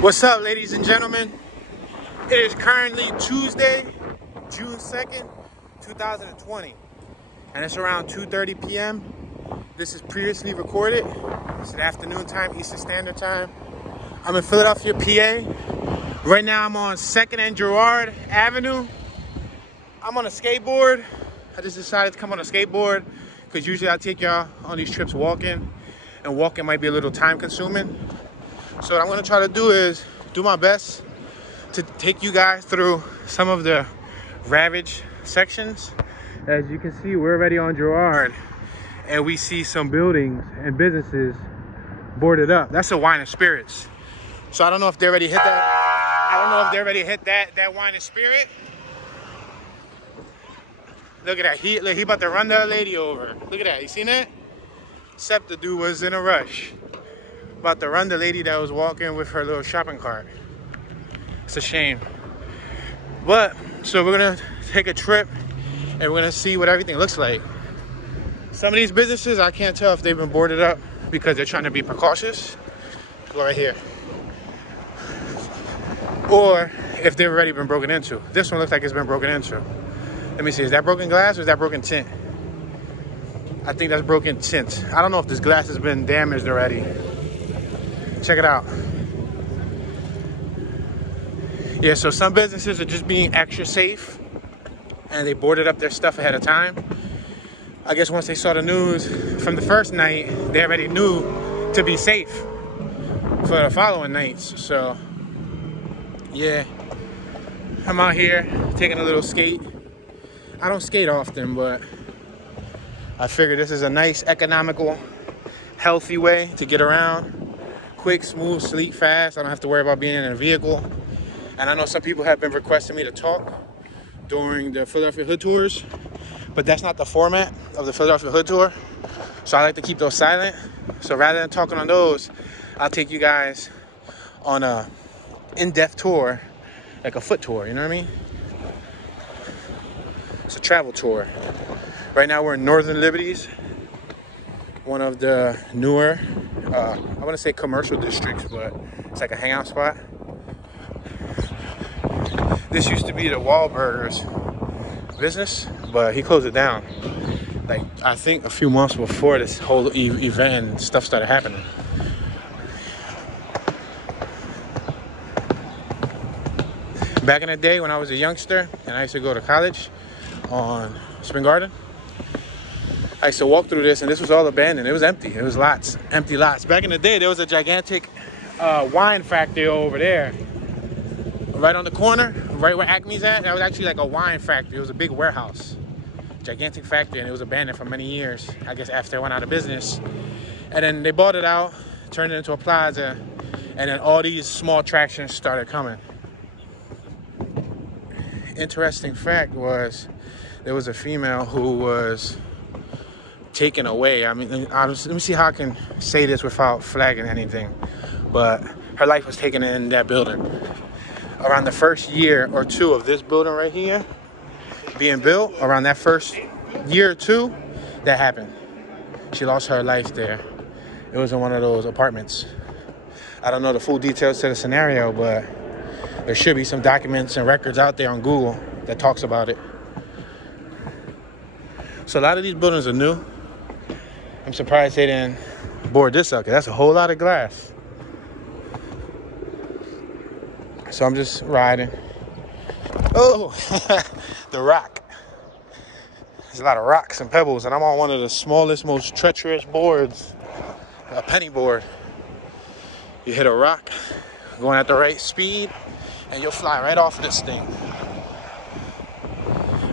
What's up, ladies and gentlemen? It is currently Tuesday, June 2nd, 2020, and it's around 2:30 p.m. This is previously recorded. It's an afternoon time, Eastern Standard Time. I'm in Philadelphia, PA. Right now I'm on 2nd and Girard Avenue. I'm on a skateboard. I just decided to come on a skateboard because usually I take y'all on these trips walking, and walking might be a little time consuming. So what I'm gonna try to do is do my best to take you guys through some of the ravaged sections. As you can see, we're already on Girard and we see some buildings and businesses boarded up. That's a Wine and Spirits. So I don't know if they already hit that. I don't know if they already hit that Wine and Spirit. Look at that, he about to run the lady over. Look at that, you seen that? Except the dude was in a rush. About to run the lady that was walking with her little shopping cart. It's a shame. But, so we're gonna take a trip and we're gonna see what everything looks like. Some of these businesses, I can't tell if they've been boarded up because they're trying to be precautious. Go right here. Or if they've already been broken into. This one looks like it's been broken into. Let me see, is that broken glass or is that broken tint? I think that's broken tint. I don't know if this glass has been damaged already. Check it out. Yeah, so some businesses are just being extra safe and they boarded up their stuff ahead of time. I guess once they saw the news from the first night, they already knew to be safe for the following nights. So, yeah, I'm out here taking a little skate. I don't skate often, but I figured this is a nice, economical, healthy way to get around. Quick, smooth, sleek, fast. I don't have to worry about being in a vehicle. And I know some people have been requesting me to talk during the Philadelphia Hood Tours, but that's not the format of the Philadelphia Hood Tour. So I like to keep those silent. So rather than talking on those, I'll take you guys on a in-depth tour, like a foot tour, you know what I mean? It's a travel tour. Right now we're in Northern Liberties, one of the newer, I want to say commercial districts, but it's like a hangout spot. This used to be the Wahlburgers business, but he closed it down. Like, I think a few months before this whole event and stuff started happening. Back in the day when I was a youngster and I used to go to college on Spring Garden, I used to walk through this and this was all abandoned. It was empty. It was lots, empty lots. Back in the day, there was a gigantic wine factory over there. Right on the corner, right where Acme's at, that was actually like a wine factory. It was a big warehouse, gigantic factory, and it was abandoned for many years. I guess after it went out of business. And then they bought it out, turned it into a plaza, and then all these small attractions started coming. Interesting fact was, there was a female who was taken away. I mean, let me see how I can say this without flagging anything. But her life was taken in that building. Around the first year or two of this building right here being built, around that first year or two, that happened. She lost her life there. It was in one of those apartments. I don't know the full details to the scenario, but there should be some documents and records out there on Google that talks about it. So a lot of these buildings are new. I'm surprised they didn't board this up, because that's a whole lot of glass. So I'm just riding. Oh, the rock. There's a lot of rocks and pebbles, and I'm on one of the smallest, most treacherous boards, a penny board. You hit a rock, going at the right speed, and you'll fly right off this thing.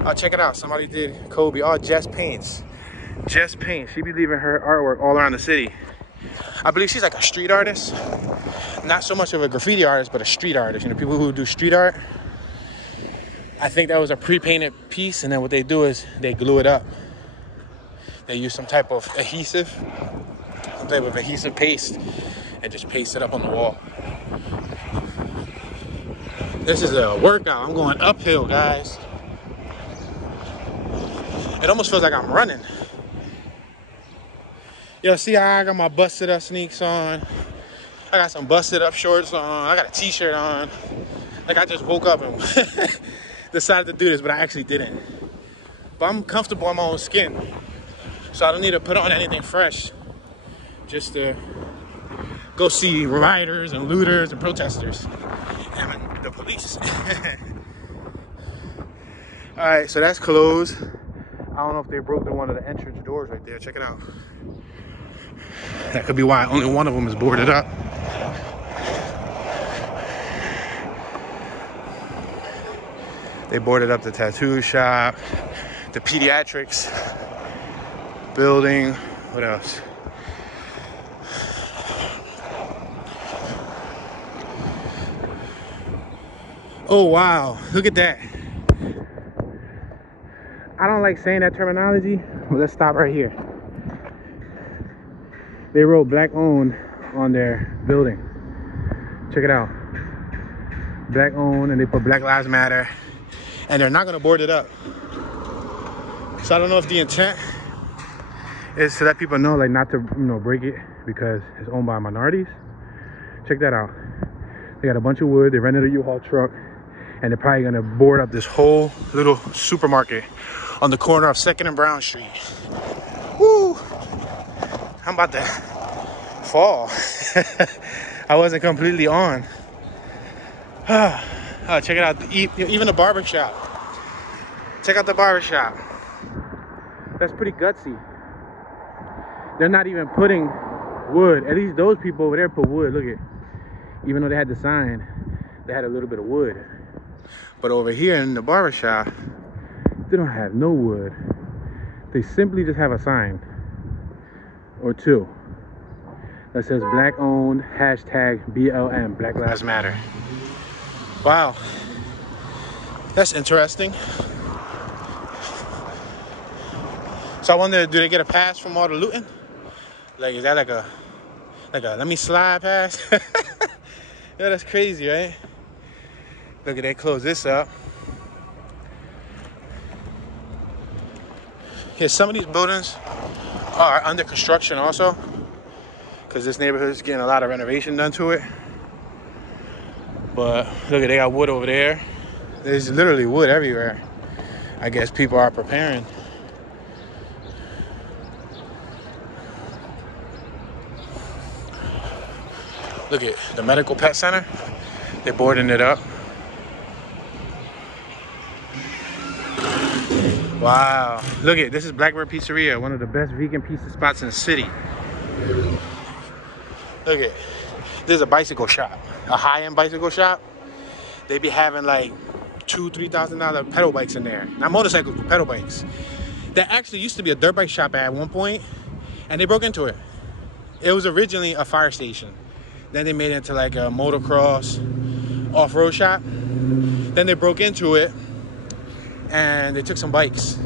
Oh, check it out. Somebody did Kobe. Oh, Jess Paints. Jess Paints. She be leaving her artwork all around the city. I believe she's like a street artist. Not so much of a graffiti artist, but a street artist. You know, people who do street art. I think that was a pre-painted piece, and then what they do is they glue it up. They use some type of adhesive, paste, and just paste it up on the wall. This is a workout. I'm going uphill, guys. It almost feels like I'm running. Yo, see how I got my busted up sneaks on? I got some busted up shorts on. I got a t-shirt on. Like I just woke up and decided to do this, but I actually didn't. But I'm comfortable in my own skin, so I don't need to put on anything fresh just to go see rioters and looters and protesters and the police. All right, so that's closed. I don't know if they broke through one of the entrance doors right there. Check it out. That could be why only one of them is boarded up. They boarded up the tattoo shop, the pediatrics building. What else? Oh, wow. Look at that. I don't like saying that terminology, but let's stop right here. They wrote black owned on their building. Check it out. Black owned, and they put Black Lives Matter, and they're not gonna board it up. So I don't know if the intent is to let people know, like, not to, break it because it's owned by minorities. Check that out. They got a bunch of wood. They rented a U-Haul truck, and they're probably gonna board up this whole little supermarket on the corner of 2nd and Brown Street. Woo! I'm about to fall. I wasn't completely on. Oh, check it out. Even the barber shop. Check out the barber shop. That's pretty gutsy. They're not even putting wood. At least those people over there put wood. Look at, even though they had the sign, they had a little bit of wood. But over here in the barber shop, they don't have no wood. They simply just have a sign or two that says black owned, hashtag BLM, Black Lives Matter. Wow, that's interesting. So I wonder, do they get a pass from all the looting? Like, is that like a let me slide pass? Yeah, that's crazy, right? Look at, they close this up. Yeah, some of these buildings are under construction also, because this neighborhood is getting a lot of renovation done to it. But look at, they got wood over there. There's literally wood everywhere. I guess people are preparing. Look at the medical pet center. They're boarding it up. Wow. Look at, this is Blackbird Pizzeria, one of the best vegan pizza spots in the city. Look at, there's a bicycle shop, a high-end bicycle shop. They be having like $2,000–$3,000 pedal bikes in there. Not motorcycles, but pedal bikes. That actually used to be a dirt bike shop at one point, and they broke into it. It was originally a fire station. Then they made it into like a motocross off-road shop. Then they broke into it and they took some bikes.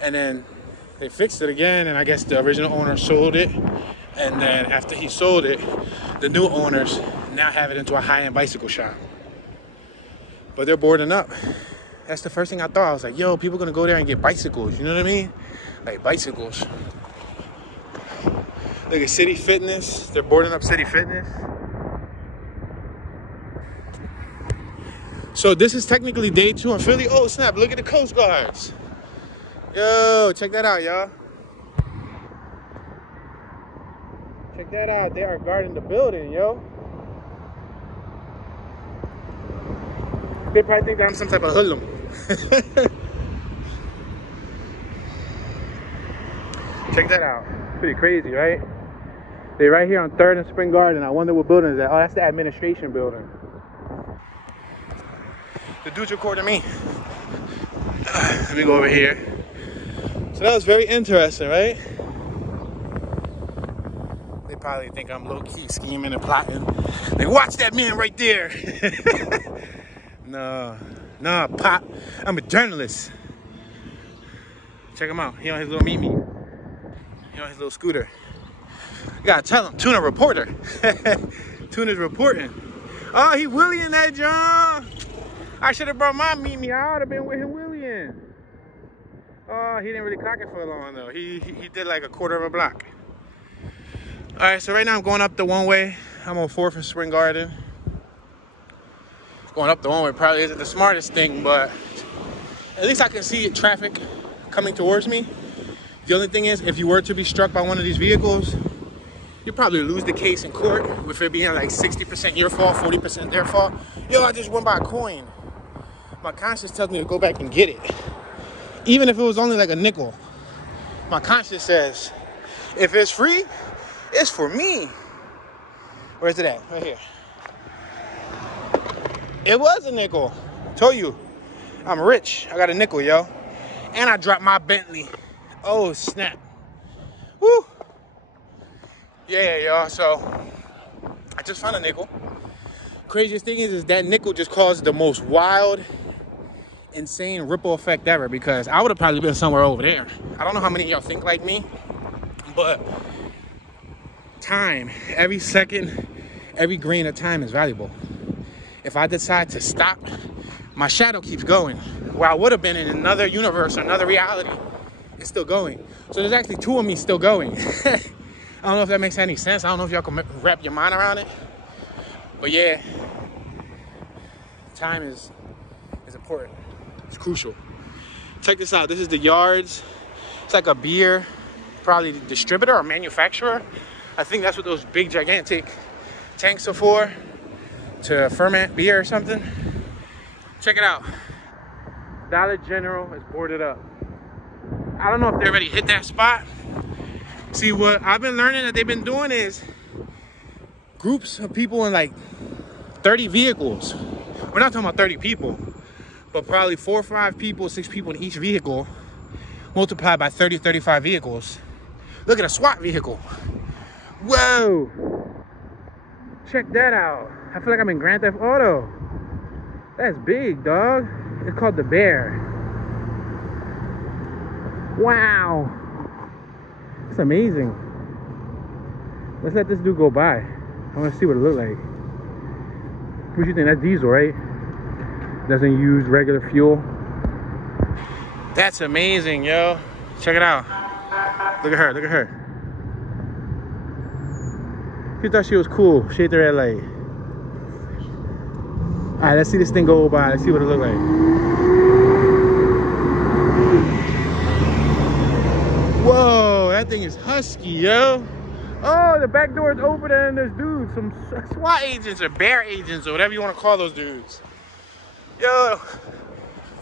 And then they fixed it again, and I guess the original owner sold it. And then after he sold it, the new owners now have it into a high-end bicycle shop. But they're boarding up. That's the first thing I thought. I was like, yo, people gonna go there and get bicycles, you know what I mean? Like bicycles. Look at City Fitness. They're boarding up City Fitness. So this is technically day 2 in Philly. Oh snap, look at the Coast Guards. Yo, check that out, y'all. Check that out. They are guarding the building, yo. They probably think that I'm some type of hoodlum. Check that out. Pretty crazy, right? They're right here on 3rd and Spring Garden. I wonder what building is that. Oh, that's the administration building. The dude's recording me. Let me go over here. So that was very interesting, right? They probably think I'm low-key scheming and plotting. Like, watch that man right there. No, Pop. I'm a journalist. Check him out. He on his little Mimi. He on his little scooter. You gotta tell him, Tuna reporter. Tuna's reporting. Oh, he William that John. I should have brought my Mimi. I would have been with him William. Oh, he didn't really clock it for long though. He did like a quarter of a block. All right, so right now I'm going up the one way I'm on 4th and Spring Garden. Going up the one way probably isn't the smartest thing, but at least I can see traffic coming towards me. The only thing is, if you were to be struck by one of these vehicles, you probably lose the case in court with it being like 60% your fault, 40% their fault. Yo, I just won by a coin. My conscience tells me to go back and get it. Even if it was only like a nickel. My conscience says, if it's free, it's for me. Where's it at? Right here. It was a nickel. I told you, I'm rich. I got a nickel, yo. And I dropped my Bentley. Oh, snap. Woo. Yeah, y'all. So, I just found a nickel. Craziest thing is that nickel just caused the most wild, insane ripple effect ever, because I would have probably been somewhere over there. I don't know how many of y'all think like me, but time, every second, every grain of time is valuable. If I decide to stop, my shadow keeps going. Where I would have been in another universe, another reality, it's still going. So there's actually 2 of me still going. I don't know if that makes any sense. I don't know if y'all can wrap your mind around it. But yeah, time is important. It's crucial. Check this out. This is the Yards. It's like a beer, probably distributor or manufacturer. I think that's what those big, gigantic tanks are for, to ferment beer or something. Check it out. Dollar General is boarded up. I don't know if they already hit that spot. See, what I've been learning that they've been doing is groups of people in like 30 vehicles. We're not talking about 30 people, but probably 4 or 5 people, 6 people in each vehicle, multiplied by 30, 35 vehicles. Look at a SWAT vehicle. Whoa. Check that out. I feel like I'm in Grand Theft Auto. That's big, dog. It's called the Bear. Wow. It's amazing. Let's let this dude go by. I want to see what it looks like. What do you think? That's diesel, right? Doesn't use regular fuel. That's amazing, yo. Check it out. Look at her. Look at her. She thought she was cool. Shade the red light. All right, let's see this thing go by. Let's see what it looks like. Whoa, that thing is husky, yo. Oh, the back door is open and there's dudes, some SWAT agents or bear agents or whatever you want to call those dudes. Yo,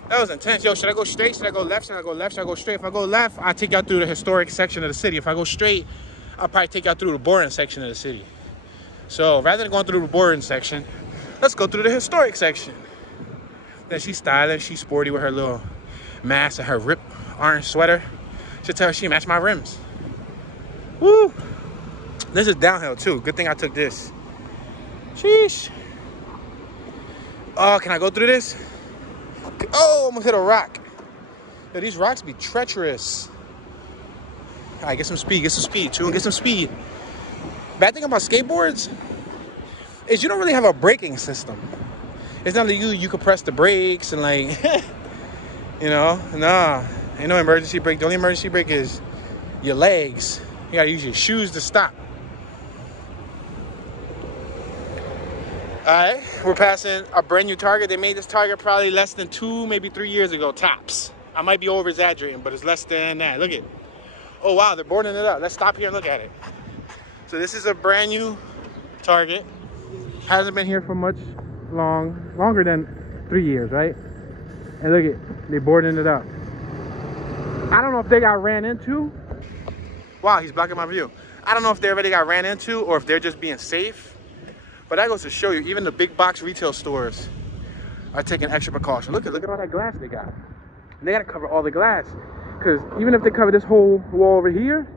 that was intense. Yo, should I go straight? Should I go left? Should I go left? Should I go straight? If I go left, I'll take y'all through the historic section of the city. If I go straight, I'll probably take y'all through the boring section of the city. So rather than going through the boring section, let's go through the historic section. Then she's stylish, she's sporty with her little mask and her ripped orange sweater. Should tell her she matched my rims. Woo! This is downhill too. Good thing I took this. Sheesh. Oh, can I go through this? Oh, almost hit a rock. Yo, these rocks be treacherous. All right, get some speed, get some speed, Chun, get some speed. Bad thing about skateboards is you don't really have a braking system. It's not like you can press the brakes and like, you know, nah, ain't no emergency brake. The only emergency brake is your legs. You gotta use your shoes to stop. All right, we're passing a brand new Target. They made this Target probably less than 2, maybe 3 years ago, tops. I might be over exaggerating, but it's less than that. Look at it. Oh wow, they're boarding it up. Let's stop here and look at it. So this is a brand new Target. Hasn't been here for much longer than 3 years, right? And look at, they boarding it up. I don't know if they got ran into. Wow, he's blocking my view. I don't know if they already got ran into or if they're just being safe. But that goes to show you, even the big box retail stores are taking extra precaution. Look at all that glass they got. And they gotta cover all the glass. Because even if they cover this whole wall over here,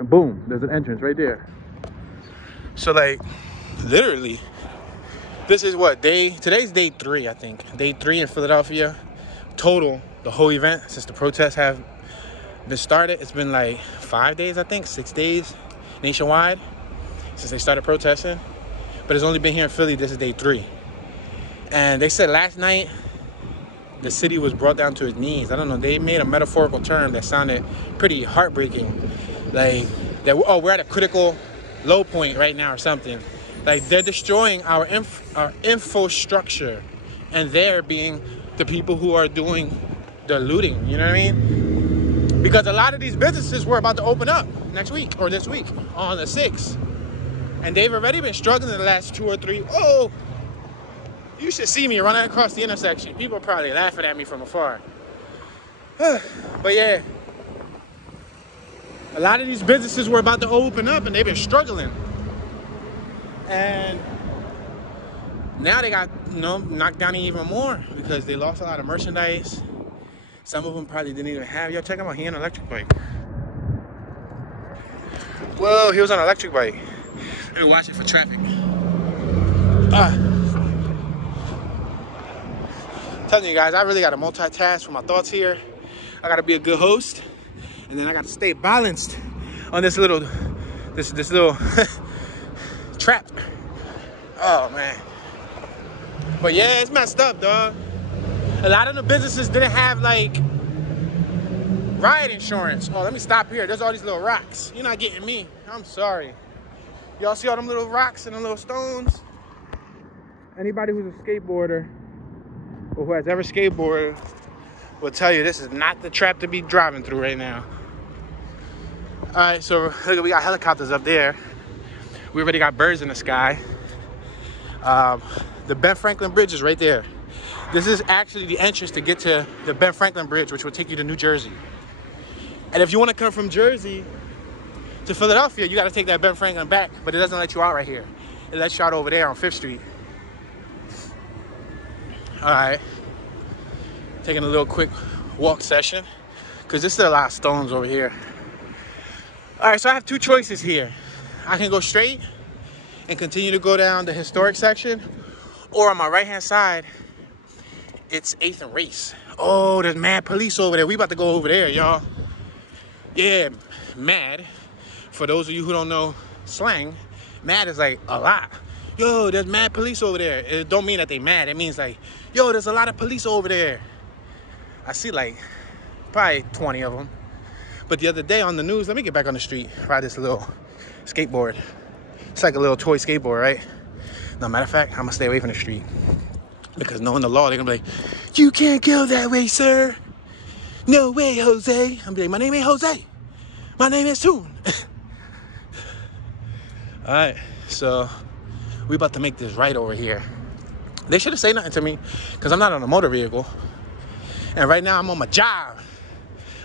boom, there's an entrance right there. So like, literally, this is what, today's day 3, I think. Day 3 in Philadelphia. Total, the whole event, since the protests have been started, it's been like 5 days, I think, 6 days nationwide since they started protesting. But it's only been here in Philly, this is day 3. And they said last night, the city was brought down to its knees. I don't know, they made a metaphorical term that sounded pretty heartbreaking. Like, that, oh, we're at a critical low point right now or something. Like, they're destroying our infrastructure, and they're being the people who are doing the looting, you know what I mean? Because a lot of these businesses were about to open up next week or this week on the 6th. And they've already been struggling the last 2 or 3. Oh, you should see me running across the intersection. People are probably laughing at me from afar. But yeah, a lot of these businesses were about to open up and they've been struggling. And now they got, you know, knocked down even more because they lost a lot of merchandise. Some of them probably didn't even have. Yo, check him out, he on an electric bike. Whoa, he was on an electric bike. Let me watch it for traffic. Telling you guys, I really got to multitask for my thoughts here. I got to be a good host, and then I got to stay balanced on this little trap. Oh man. But yeah, it's messed up, dog. A lot of the businesses didn't have like riot insurance. Oh, let me stop here. There's all these little rocks. You're not getting me. I'm sorry. Y'all see all them little rocks and the little stones? Anybody who's a skateboarder or who has ever skateboarded will tell you this is not the trap to be driving through right now. All right, so look, we got helicopters up there. We already got birds in the sky. The Ben Franklin Bridge is right there. This is actually the entrance to get to the Ben Franklin Bridge, which will take you to New Jersey. And if you want to come from Jersey to Philadelphia, you got to take that Ben Franklin back, but it doesn't let you out right here. It lets you out over there on 5th Street. All right, taking a little quick walk session because there's still a lot of stones over here. All right, so I have 2 choices here. I can go straight and continue to go down the historic section, or on my right-hand side, it's 8th and Race. Oh, there's mad police over there. We about to go over there, y'all. Yeah, mad. For those of you who don't know slang, mad is like a lot. Yo, there's mad police over there. It don't mean that they mad. It means like, yo, there's a lot of police over there. I see like probably 20 of them. But the other day on the news, let me get back on the street, ride this little skateboard. It's like a little toy skateboard, right? No, matter of fact, I'm gonna stay away from the street. Because knowing the law, they're gonna be like, you can't go that way, sir. No way, Jose. I'm gonna be like, my name ain't Jose. My name is Toon. All right, so we about to make this right over here. They should have said nothing to me because I'm not on a motor vehicle. And right now I'm on my job.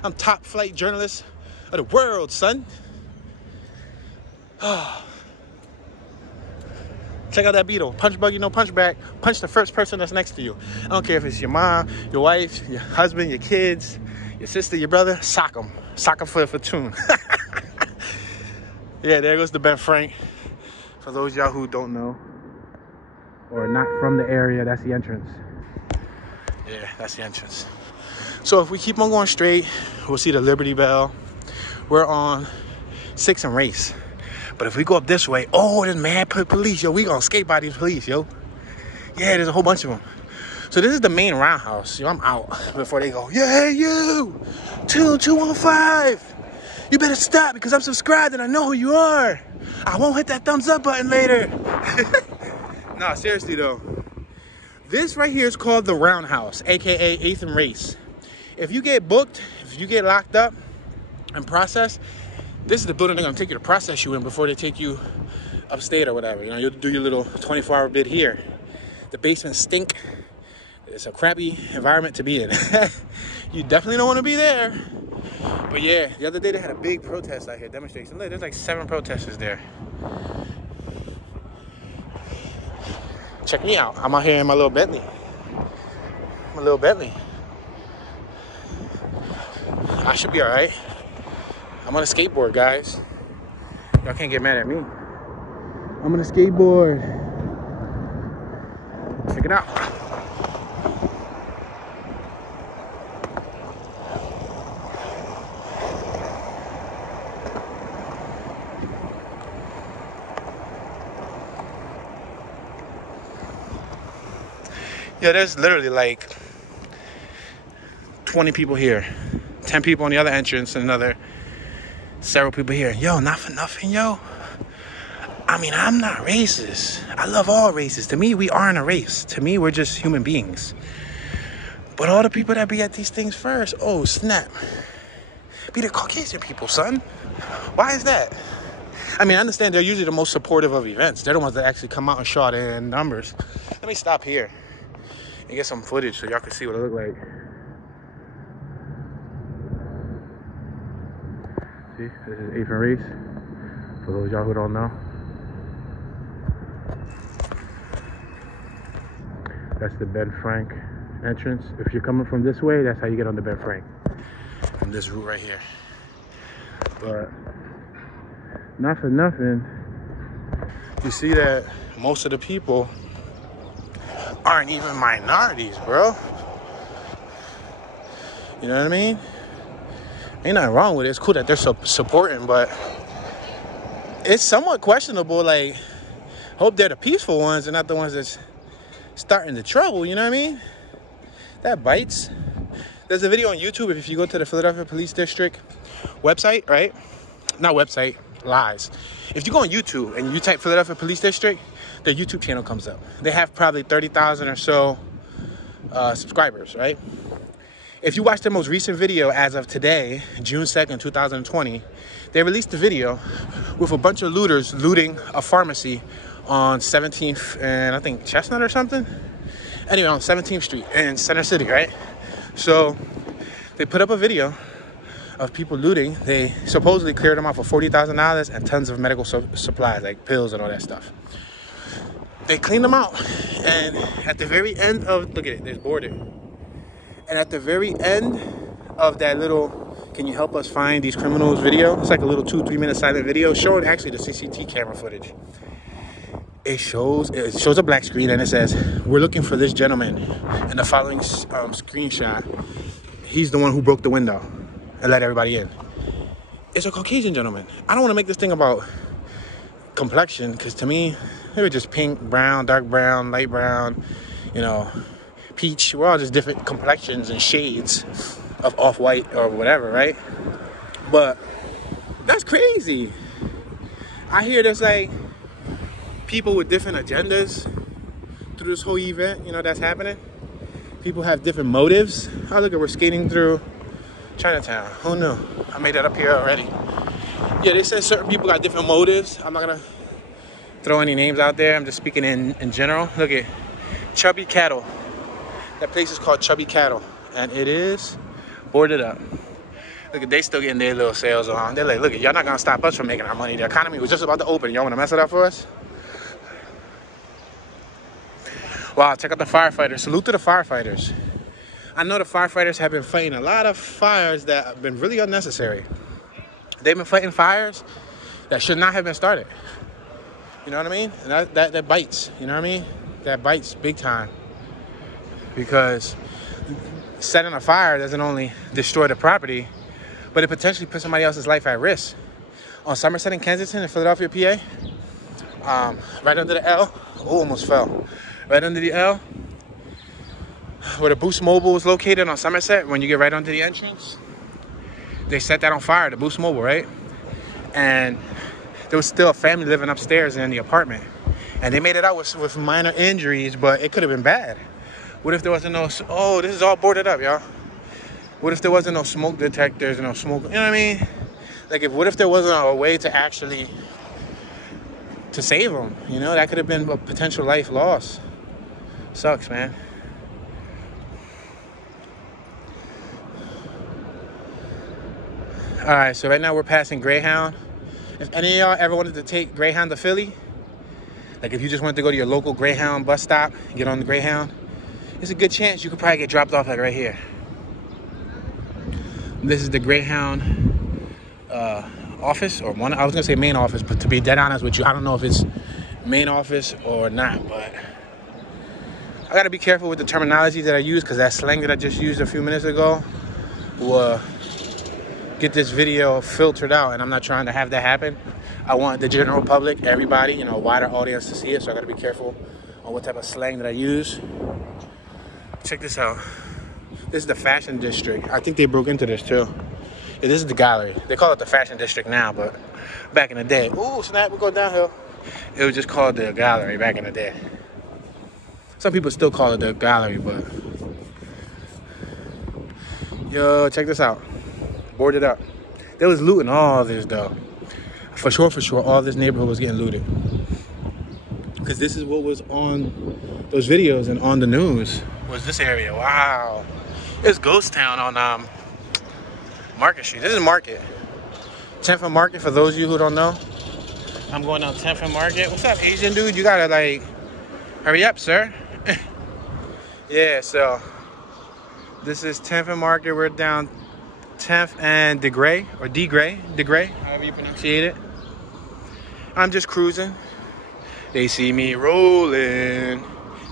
I'm top flight journalist of the world, son. Check out that Beetle. Punch buggy, no punch back. Punch the first person that's next to you. I don't care if it's your mom, your wife, your husband, your kids, your sister, your brother. Sock them. Sock them for Toon. Yeah, there goes the Ben Frank. For those of y'all who don't know or not from the area, that's the entrance. Yeah, that's the entrance. So if we keep on going straight, we'll see the Liberty Bell. We're on 6th and Race. But if we go up this way, oh, there's mad police, yo. We gonna skate by these police, yo. Yeah, there's a whole bunch of them. So this is the main roundhouse. Yo, I'm out before they go, yeah, hey, you, 215. You better stop because I'm subscribed and I know who you are. I won't hit that thumbs up button later. Nah, seriously though. This right here is called the Roundhouse, AKA 8th and Race. If you get booked, if you get locked up and processed, this is the building they're gonna take you to process you in before they take you upstate or whatever. You know, you'll do your little 24-hour bid here. The basement stink. It's a crappy environment to be in. You definitely don't want to be there. But yeah, the other day they had a big protest out here, demonstration. Look, there's like 7 protesters there. Check me out. I'm out here in my little Bentley. My little Bentley. I should be all right. I'm on a skateboard, guys. Y'all can't get mad at me. I'm on a skateboard. Check it out. Yeah, there's literally like 20 people here. 10 people on the other entrance and another several people here. Yo, not for nothing, yo. I mean, I'm not racist. I love all races. To me, we aren't a race. To me, we're just human beings. But all the people that be at these things first, oh, snap. Be the Caucasian people, son. Why is that? I mean, I understand they're usually the most supportive of events. They're the ones that actually come out and shout in numbers. Let me stop here and get some footage so y'all can see what it look like. See, this is 8th and Race. For those of y'all who don't know. That's the Ben Frank entrance. If you're coming from this way, that's how you get on the Ben Frank. From this route right here. But not for nothing, you see that most of the people aren't even minorities, bro. You know what I mean? Ain't nothing wrong with it. It's cool that they're supporting, but it's somewhat questionable. Like, hope they're the peaceful ones and not the ones that's starting the trouble. You know what I mean? That bites. There's a video on YouTube. If you go to the Philadelphia Police District website, right? Not website, lies. If you go on YouTube and you type Philadelphia Police District, their YouTube channel comes up. They have probably 30,000 or so subscribers, right? If you watch their most recent video as of today, June 2nd, 2020, they released a video with a bunch of looters looting a pharmacy on 17th and I think Chestnut or something. Anyway, on 17th Street in Center City, right? So they put up a video of people looting. They supposedly cleared them out for $40,000 and tons of medical supplies, like pills and all that stuff. They cleaned them out. And at the very end of, look at it, there's boarded. And at the very end of that little, can you help us find these criminals video? It's like a little 2-3 minute silent video showing actually the CCTV camera footage. It shows a black screen and it says, we're looking for this gentleman. And the following screenshot, he's the one who broke the window and let everybody in. It's a Caucasian gentleman. I don't want to make this thing about complexion, because to me, they were just pink, brown, dark brown, light brown, you know, peach. We're all just different complexions and shades of off-white or whatever, right? But that's crazy. I hear there's like people with different agendas through this whole event, you know, that's happening. People have different motives. Oh, look, we're skating through Chinatown. Who knew? I made that up here already. Yeah, they said certain people got different motives. I'm not gonna throw any names out there. I'm just speaking in general. Look at Chubby Cattle. That place is called Chubby Cattle, and it is boarded up. Look at, they still getting their little sales on. They're like, look, y'all not gonna stop us from making our money. The economy was just about to open. Y'all wanna mess it up for us? Wow, check out the firefighters. Salute to the firefighters. I know the firefighters have been fighting a lot of fires that have been really unnecessary. They've been fighting fires that should not have been started. You know what I mean? And that bites, you know what I mean? That bites big time. Because setting a fire doesn't only destroy the property, but it potentially puts somebody else's life at risk. On Somerset and Kensington in Philadelphia, PA, right under the L, almost fell. Right under the L, where the Boost Mobile is located on Somerset, when you get right onto the entrance, they set that on fire, the Boost Mobile, right? And there was still a family living upstairs in the apartment. And they made it out with minor injuries, but it could have been bad. What if there wasn't no, oh, this is all boarded up, y'all. What if there wasn't no smoke detectors and no smoke, you know what I mean? Like, what if there wasn't a way to actually, to save them, you know? That could have been a potential life loss. Sucks, man. All right, so right now we're passing Greyhound. If any of y'all ever wanted to take Greyhound to Philly, like if you just wanted to go to your local Greyhound bus stop, get on the Greyhound, there's a good chance you could probably get dropped off like right here. This is the Greyhound office, or one, I was gonna say main office, but to be dead honest with you, I don't know if it's main office or not, but I gotta be careful with the terminology that I use, because that slang that I just used a few minutes ago will get this video filtered out, and I'm not trying to have that happen. I want the general public, everybody, you know, a wider audience to see it, so I gotta be careful on what type of slang that I use. Check this out. This is the Fashion District. I think they broke into this too. Yeah, this is the gallery. They call it the Fashion District now, but back in the day. Ooh, snap, we're going downhill. It was just called the Gallery back in the day. Some people still call it the Gallery, but yo, check this out. Boarded up. They was looting all this though. For sure, all this neighborhood was getting looted. Because this is what was on those videos and on the news, was this area. Wow. It's ghost town on Market Street. This is Market. 10th and Market, for those of you who don't know. I'm going down 10th and Market. What's up, Asian dude? You gotta like, hurry up, sir. Yeah, so this is 10th and Market. We're down 10th and DeGray, or DeGray, however you pronunciate it. I'm just cruising. They see me rolling.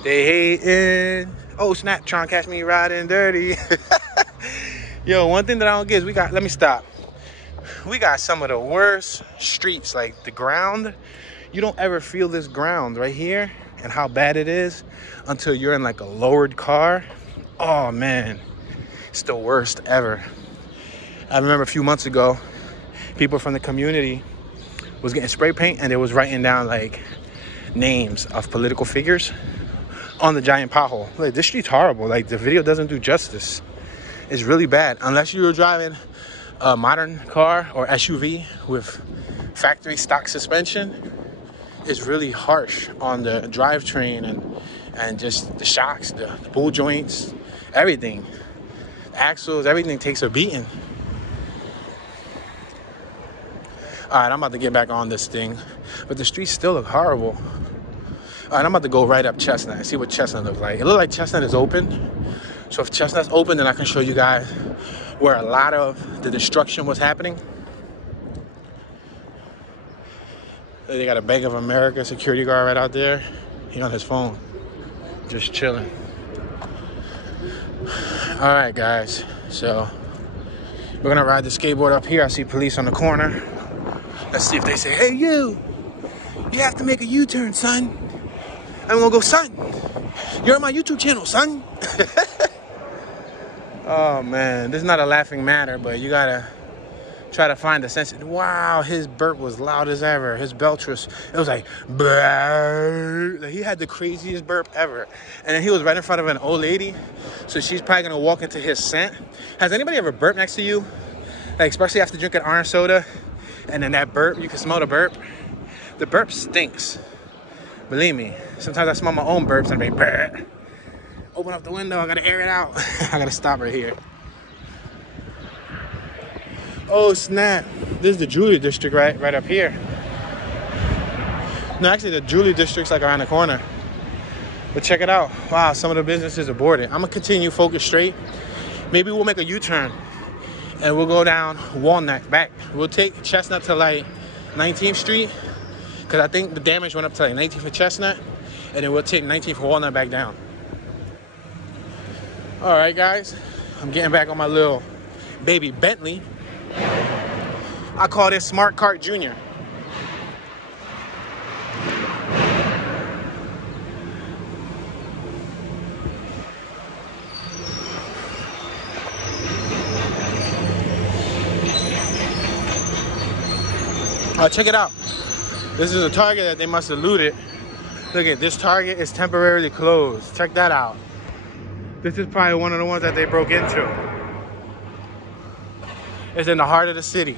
They hating. Oh snap, trying to catch me riding dirty. Yo, one thing that I don't get is let me stop. We got some of the worst streets, like the ground. You don't ever feel this ground right here and how bad it is until you're in like a lowered car. Oh man, it's the worst ever. I remember a few months ago, people from the community was getting spray paint and they was writing down like names of political figures on the giant pothole. Like, this street's horrible. Like, the video doesn't do justice. It's really bad. Unless you're driving a modern car or SUV with factory stock suspension, it's really harsh on the drivetrain and just the shocks, the bowl joints, everything. The axles, everything takes a beating. All right, I'm about to get back on this thing, but the streets still look horrible. All right, I'm about to go right up Chestnut and see what Chestnut looks like. It looks like Chestnut is open. So if Chestnut's open, then I can show you guys where a lot of the destruction was happening. They got a Bank of America security guard right out there. He on his phone, just chilling. All right, guys. So we're gonna ride the skateboard up here. I see police on the corner. Let's see if they say, "Hey, you have to make a U-turn, son." I'm gonna go, "Son, you're on my YouTube channel, son." Oh man, this is not a laughing matter, but you gotta try to find the sense. Wow, his burp was loud as ever. His belch was, it was like, like, he had the craziest burp ever. And then he was right in front of an old lady, so she's probably gonna walk into his scent. Has anybody ever burped next to you? Like, especially after drinking orange soda, and then that burp, you can smell the burp. The burp stinks. Believe me, sometimes I smell my own burps and I'm like, brr. Open up the window, I gotta air it out. I gotta stop right here. Oh snap, this is the Julie District right up here. No, actually the Julie District's like around the corner. But check it out. Wow, some of the businesses are boarded. I'm gonna continue focus straight. Maybe we'll make a U-turn and we'll go down Walnut back. We'll take Chestnut to like 19th Street, because I think the damage went up to like 19th for Chestnut, and then we'll take 19th for Walnut back down. All right, guys, I'm getting back on my little baby Bentley. I call this Smart Cart Junior. Check it out. This is a Target that they must have looted. Look at this Target is temporarily closed. Check that out. This is probably one of the ones that they broke into. It's in the heart of the city.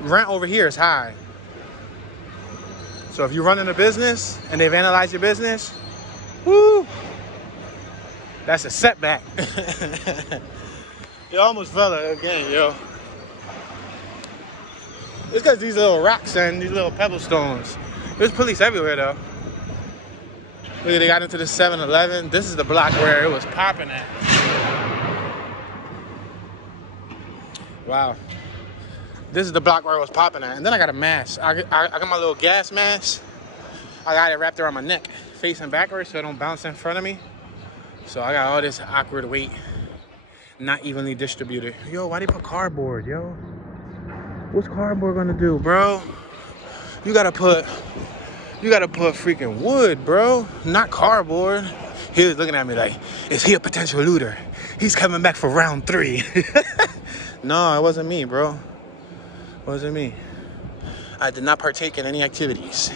Rent over here is high. So if you're running a business and they've analyzed your business, woo, that's a setback. You almost fell again, yo. It's because these little rocks and these little pebble stones. There's police everywhere though. Look, they got into the 7-Eleven. This is the block where it was popping at. Wow. This is the block where it was popping at. And then I got a mask. I got my little gas mask. I got it wrapped around my neck, facing backwards so it don't bounce in front of me. So I got all this awkward weight, not evenly distributed. Yo, why they put cardboard, yo? What's cardboard gonna do, bro? You gotta put freaking wood, bro, not cardboard. He was looking at me like, is he a potential looter? He's coming back for round 3. No, it wasn't me, bro. It wasn't me. I did not partake in any activities.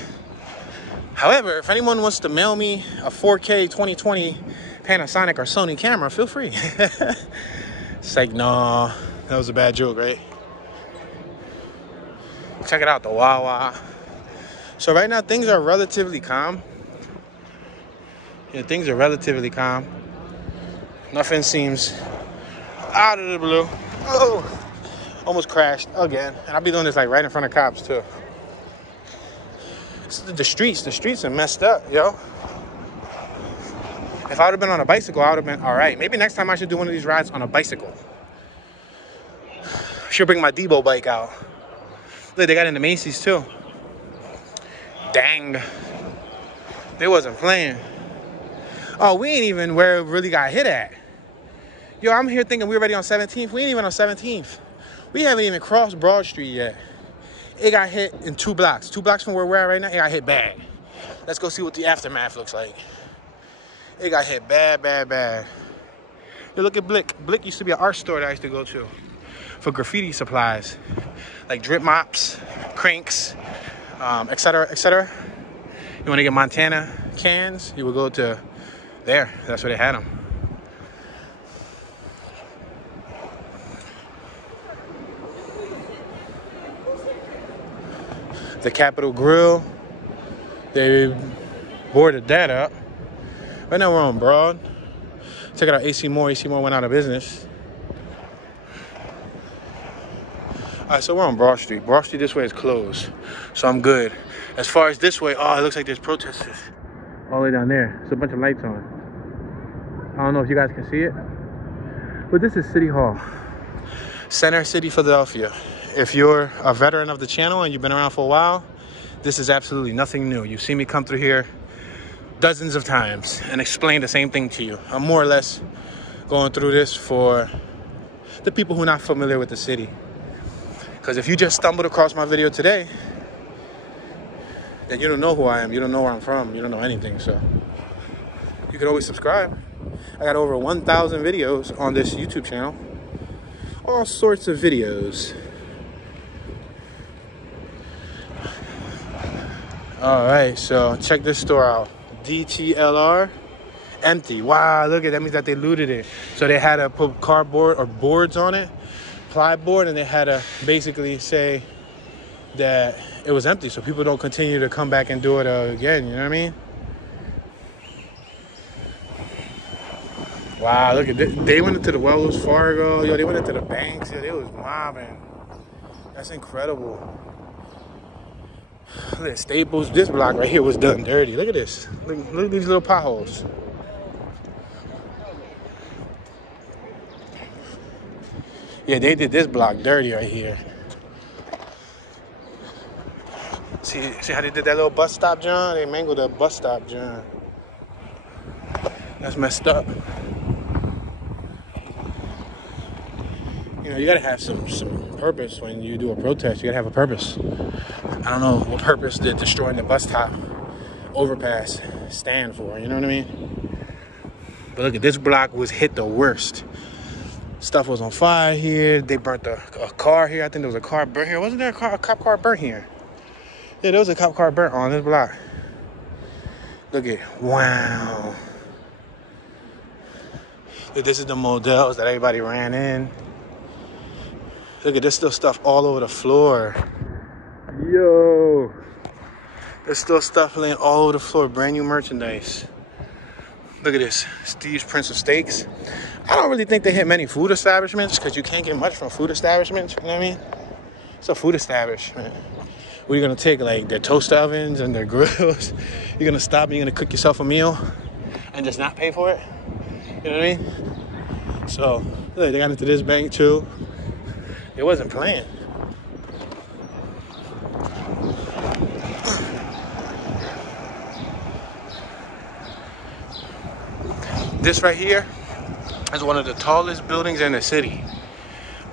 However, if anyone wants to mail me a 4K 2020 Panasonic or Sony camera, feel free. It's like, nah, that was a bad joke, right? Check it out, the Wawa. So right now, things are relatively calm. Yeah, things are relatively calm. Nothing seems out of the blue. Oh, almost crashed again. And I'll be doing this like right in front of cops too. The streets are messed up, yo. If I would have been on a bicycle, I would have been all right. Maybe next time I should do one of these rides on a bicycle. Should bring my Debo bike out. Look, they got in the Macy's too. Dang. They wasn't playing. Oh, we ain't even where it really got hit at. Yo, I'm here thinking we're already on 17th. We ain't even on 17th. We haven't even crossed Broad Street yet. It got hit in 2 blocks. 2 blocks from where we're at right now, it got hit bad. Let's go see what the aftermath looks like. It got hit bad, bad, bad. Yo, look at Blick. Blick used to be an art store that I used to go to for graffiti supplies. Like drip mops, cranks, etc., etc. You want to get Montana cans, you would go to there. That's where they had them. The Capitol Grill, they boarded that up. Right now we're on Broad. Check it out, AC Moore. AC Moore went out of business. All right, so we're on Broad Street. Broad Street this way is closed, so I'm good. As far as this way, oh, it looks like there's protesters all the way down there. There's a bunch of lights on. I don't know if you guys can see it, but this is City Hall. Center City, Philadelphia. If you're a veteran of the channel and you've been around for a while, this is absolutely nothing new. You've seen me come through here dozens of times and explain the same thing to you. I'm more or less going through this for the people who are not familiar with the city. Because if you just stumbled across my video today, then you don't know who I am. You don't know where I'm from. You don't know anything. So you can always subscribe. I got over 1,000 videos on this YouTube channel. All sorts of videos. All right, so check this store out. DTLR, empty. Wow, look at that, means that they looted it. So they had to put cardboard or boards on it, plyboard, and they had to basically say that it was empty so people don't continue to come back and do it again, you know what I mean? Wow, look at this. They went into the Wells Fargo, yo, they went into the banks, yo, they was mobbing. That's incredible. Look at Staples. This block right here was done dirty. Look at this. Look at these little potholes. Yeah, they did this block dirty right here. See how they did that little bus stop, John? They mangled the bus stop, John. That's messed up. You know, you gotta have some purpose when you do a protest. You gotta have a purpose. I don't know what purpose did destroying the bus stop overpass stand for, you know what I mean? But look at this block was hit the worst. Stuff was on fire here. They burnt a car here. I think there was a car burnt here. Wasn't there a cop car burnt here? Yeah, there was a cop car burnt on this block. Look at, wow. Look, this is the Models that everybody ran in. Look at this, still stuff all over the floor. Yo, there's still stuff laying all over the floor, brand new merchandise. Look at this, Steve's Prince of Steaks. I don't really think they hit many food establishments because you can't get much from food establishments, you know what I mean? It's a food establishment. What are you gonna take, like their toast ovens and their grills? You're gonna stop and you're gonna cook yourself a meal and just not pay for it? You know what I mean? So, look, they got into this bank too. It wasn't playing. This right here is one of the tallest buildings in the city.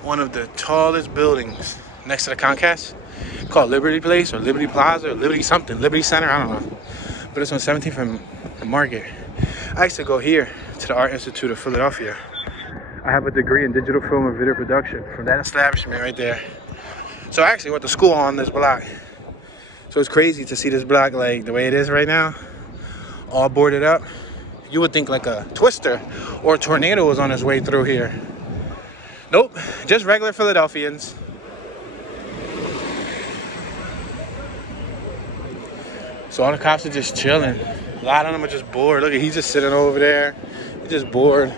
One of the tallest buildings next to the Comcast, called Liberty Place or Liberty Plaza or Liberty something, Liberty Center, I don't know. But it's on 17th and Market. I used to go here to the Art Institute of Philadelphia. I have a degree in digital film and video production from that establishment right there. So I actually went to school on this block. So it's crazy to see this block like the way it is right now, all boarded up. You would think like a twister or a tornado was on its way through here. Nope, just regular Philadelphians. So all the cops are just chilling. A lot of them are just bored. Look at, he's just sitting over there. He's just bored.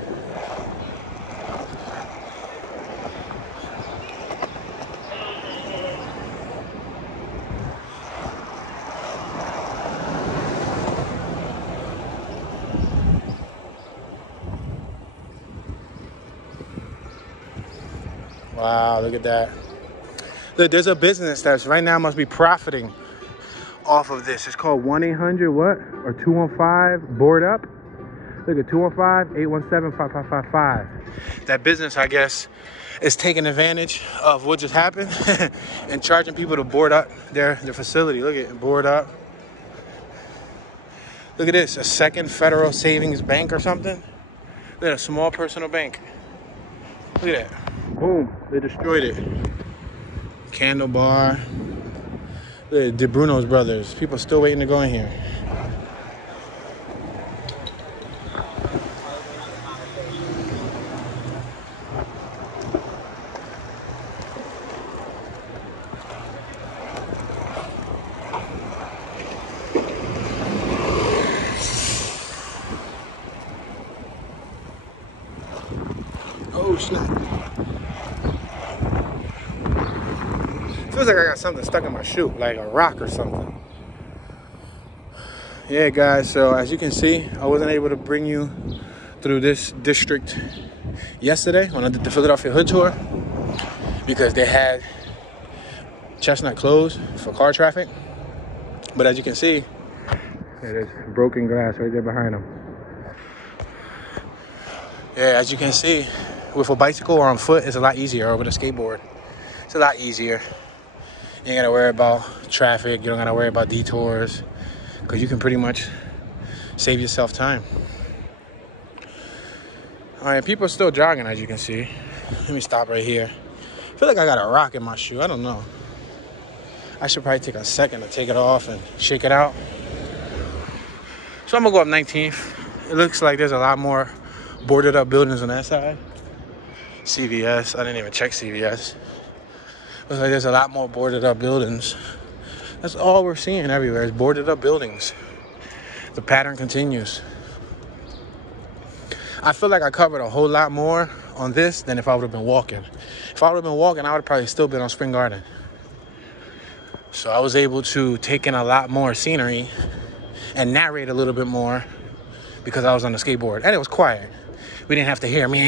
Wow, look at that. Look, there's a business that's right now must be profiting off of this. It's called 1-800 what? Or 215 board up. Look at 215-817-5555. That business, I guess, is taking advantage of what just happened and charging people to board up their facility. Look at it, board up. Look at this, a Second Federal Savings Bank or something. Look at a small personal bank. Look at that. Boom, they destroyed it. Candle bar. Look at De Bruno's Brothers. People still waiting to go in here. Oh snap. Feels like I got something stuck in my shoe, like a rock or something. Yeah, guys, so as you can see, I wasn't able to bring you through this district yesterday when I did the Philadelphia Hood Tour because they had Chestnut closed for car traffic. But as you can see, there's broken glass right there behind them. Yeah, as you can see, with a bicycle or on foot, it's a lot easier, or with a skateboard. It's a lot easier. You ain't gotta worry about traffic. You don't gotta worry about detours because you can pretty much save yourself time. All right, people are still jogging, as you can see. Let me stop right here. I feel like I got a rock in my shoe. I don't know. I should probably take a second to take it off and shake it out. So I'm gonna go up 19th. It looks like there's a lot more boarded up buildings on that side. CVS, I didn't even check CVS. Looks like there's a lot more boarded up buildings. That's all we're seeing everywhere is boarded up buildings. The pattern continues. I feel like I covered a whole lot more on this than if I would have been walking. If I would have been walking, I would have probably still been on Spring Garden. So I was able to take in a lot more scenery and narrate a little bit more because I was on the skateboard. And it was quiet. We didn't have to hear me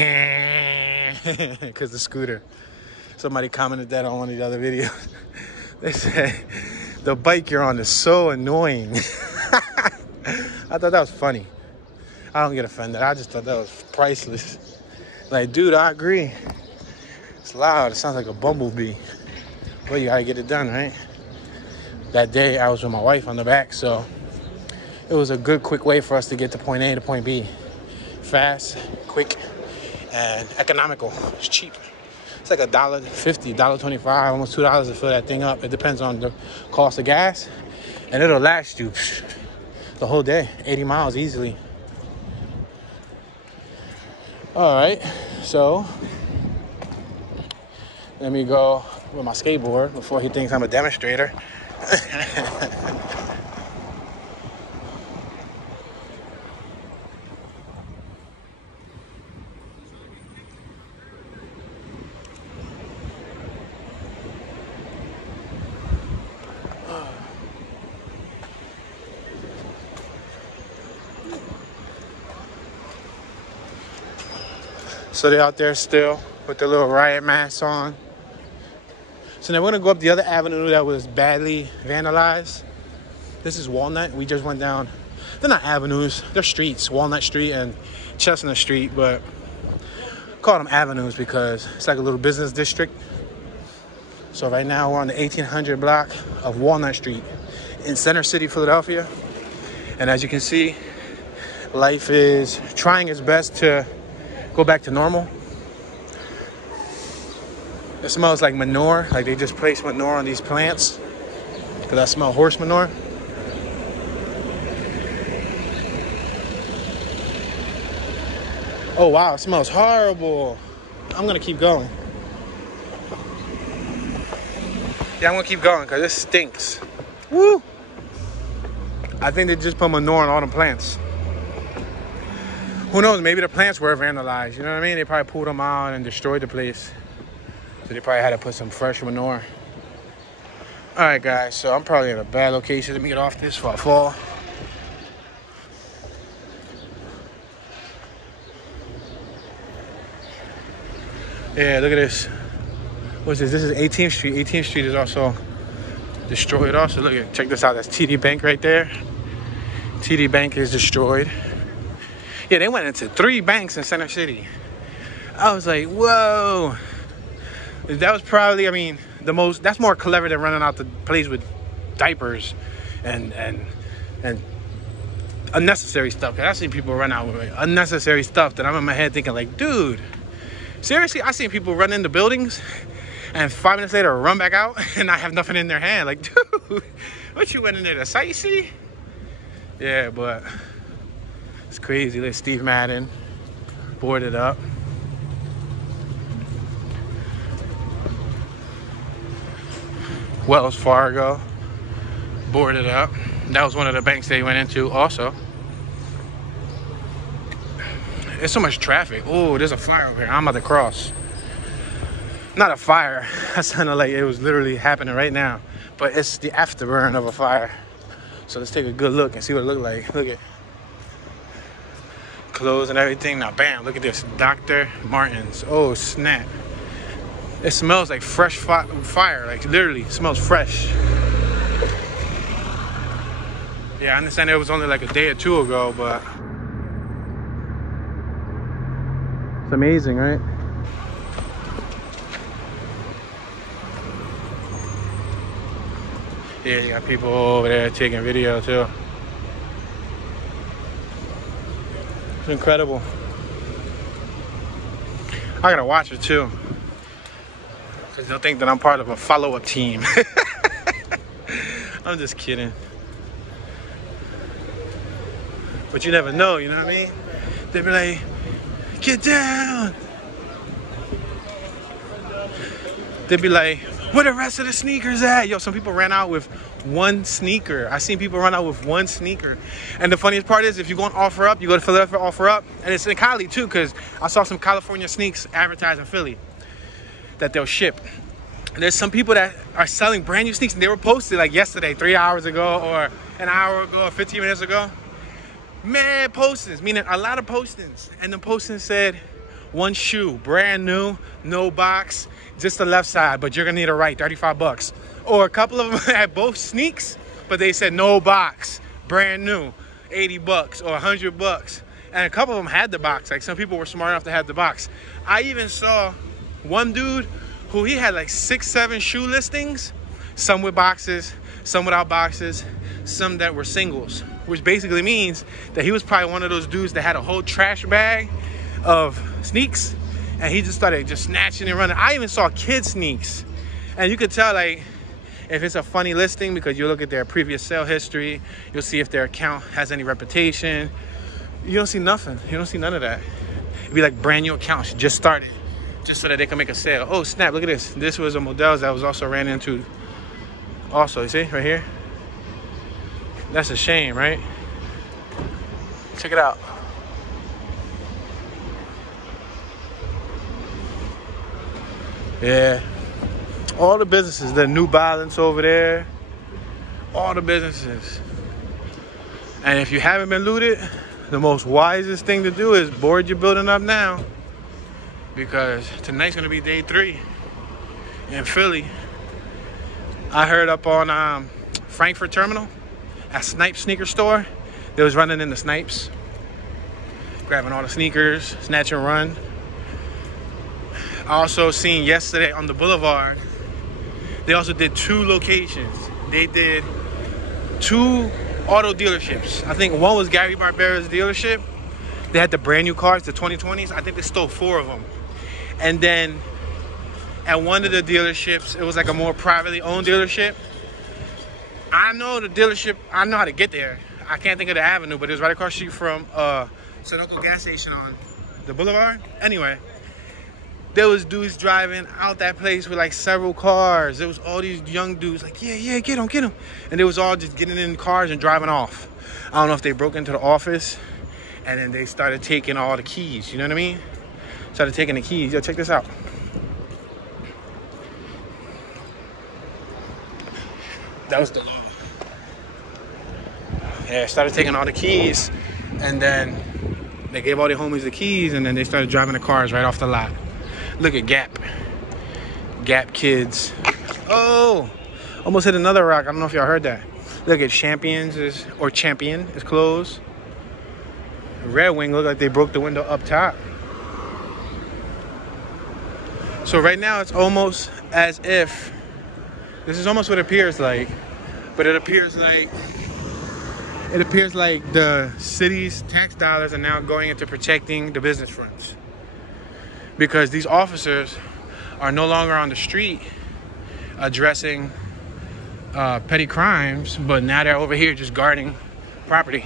because the scooter. Somebody commented that on one of the other videos. They said, the bike you're on is so annoying. I thought that was funny. I don't get offended. I just thought that was priceless. Like, dude, I agree. It's loud. It sounds like a bumblebee. But you gotta get it done, right? That day, I was with my wife on the back, so it was a good, quick way for us to get to point A to point B. Fast, quick, and economical. It's cheap. It's like $1.50, $1.25, almost $2 to fill that thing up. It depends on the cost of gas, and it'll last you the whole day, 80 miles easily. All right, so let me go with my skateboard before he thinks I'm a demonstrator. So they're out there still with their little riot masks on. So now we're gonna go up the other avenue that was badly vandalized. This is Walnut. We just went down. They're not avenues, they're streets. Walnut Street and Chestnut Street, but I call them avenues because it's like a little business district. So right now we're on the 1800 block of Walnut Street in Center City, Philadelphia. And as you can see, life is trying its best to go back to normal. It smells like manure, like they just placed manure on these plants. because I smell horse manure. Oh wow, it smells horrible. I'm gonna keep going. Yeah, I'm gonna keep going because it stinks. Woo! I think they just put manure on all the plants. Who knows, maybe the plants were vandalized, you know what I mean? They probably pulled them out and destroyed the place. So they probably had to put some fresh manure. All right, guys, so I'm probably in a bad location. Let me get off this before I fall. Yeah, look at this. What's this? This is 18th Street. 18th Street is also destroyed also. Look at, check this out. That's TD Bank right there. TD Bank is destroyed. Yeah, they went into 3 banks in Center City. I was like, whoa. That was probably, I mean, that's more clever than running out the place with diapers and unnecessary stuff. Cause I seen people run out with unnecessary stuff that I'm in my head thinking like, dude, seriously? I seen people run into buildings and 5 minutes later run back out and not have nothing in their hand. Like, dude, what you went in there to sightsee? Yeah, but it's crazy. Look, Steve Madden boarded up. Wells Fargo boarded up. That was one of the banks they went into also. There's so much traffic. Oh, there's a fire over here. I'm about to cross. Not a fire. That sounded like it was literally happening right now. But it's the afterburn of a fire. So let's take a good look and see what it looked like. Look at clothes and everything. Now, bam, look at this. Dr. Martens. Oh, snap. It smells like fresh fire. Like, literally, it smells fresh. Yeah, I understand it was only like a day or 2 ago, but it's amazing, right? Yeah, you got people over there taking video too. It's incredible. I gotta watch it too, because they'll think that I'm part of a follow-up team. I'm just kidding. But you never know, you know what I mean? They'd be like, get down. They'd be like, where the rest of the sneakers at? Yo, some people ran out with 1 sneaker. I seen people run out with 1 sneaker. And the funniest part is, if you go on OfferUp, you go to Philadelphia OfferUp, and it's in Cali too, because I saw some California sneaks advertised in Philly that they'll ship. And there's some people that are selling brand new sneaks, and they were posted like yesterday, 3 hours ago, or an hour ago, or 15 minutes ago. Man, postings, meaning a lot of postings. And the posting said, 1 shoe, brand new, no box, just the left side, but you're gonna need a right, 35 bucks. Or a couple of them had both sneaks, but they said no box, brand new, 80 bucks or 100 bucks. And a couple of them had the box. Like, some people were smart enough to have the box. I even saw one dude who he had like 6, 7 shoe listings, some with boxes, some without boxes, some that were singles, which basically means that he was probably one of those dudes that had a whole trash bag of sneaks, and he just started just snatching and running. I even saw kid sneaks, and you could tell, like, if it's a funny listing, because you look at their previous sale history, you'll see if their account has any reputation. You don't see nothing. You don't see none of that. It'd be like brand new accounts just started, just so that they can make a sale. Oh snap, look at this. This was a Modell's that was also ran into also, you see right here? That's a shame, right? Check it out. Yeah, all the businesses, the New Balance over there, all the businesses. And if you haven't been looted, the most wisest thing to do is board your building up now, because tonight's gonna be day 3 in Philly. I heard up on Frankfurt Terminal, at Snipes sneaker store, they was running into Snipes, grabbing all the sneakers, snatch and run. I also seen yesterday on the boulevard, they also did 2 locations. They did 2 auto dealerships. I think one was Gary Barbera's dealership. They had the brand new cars, the 2020s. I think they stole 4 of them. And then at one of the dealerships, it was like a more privately owned dealership. I know the dealership. I know how to get there. I can't think of the avenue, but it was right across the street from Sunoco gas station on the boulevard. Anyway, there was dudes driving out that place with like several cars. There was all these young dudes like, yeah, get him. And they was all just getting in cars and driving off. I don't know if they broke into the office and then they started taking all the keys. You know what I mean? Started taking the keys. Yo, check this out. That was the law. Yeah, started taking all the keys, and then they gave all their homies the keys, and then they started driving the cars right off the lot. Look at Gap kids. Oh, almost hit another rock. I don't know if y'all heard that. Look at Champion is closed. Red Wing looked like they broke the window up top. So right now it's almost as if, this is almost what it appears like, but it appears like the city's tax dollars are now going into protecting the business fronts, because these officers are no longer on the street addressing petty crimes, but now they're over here just guarding property.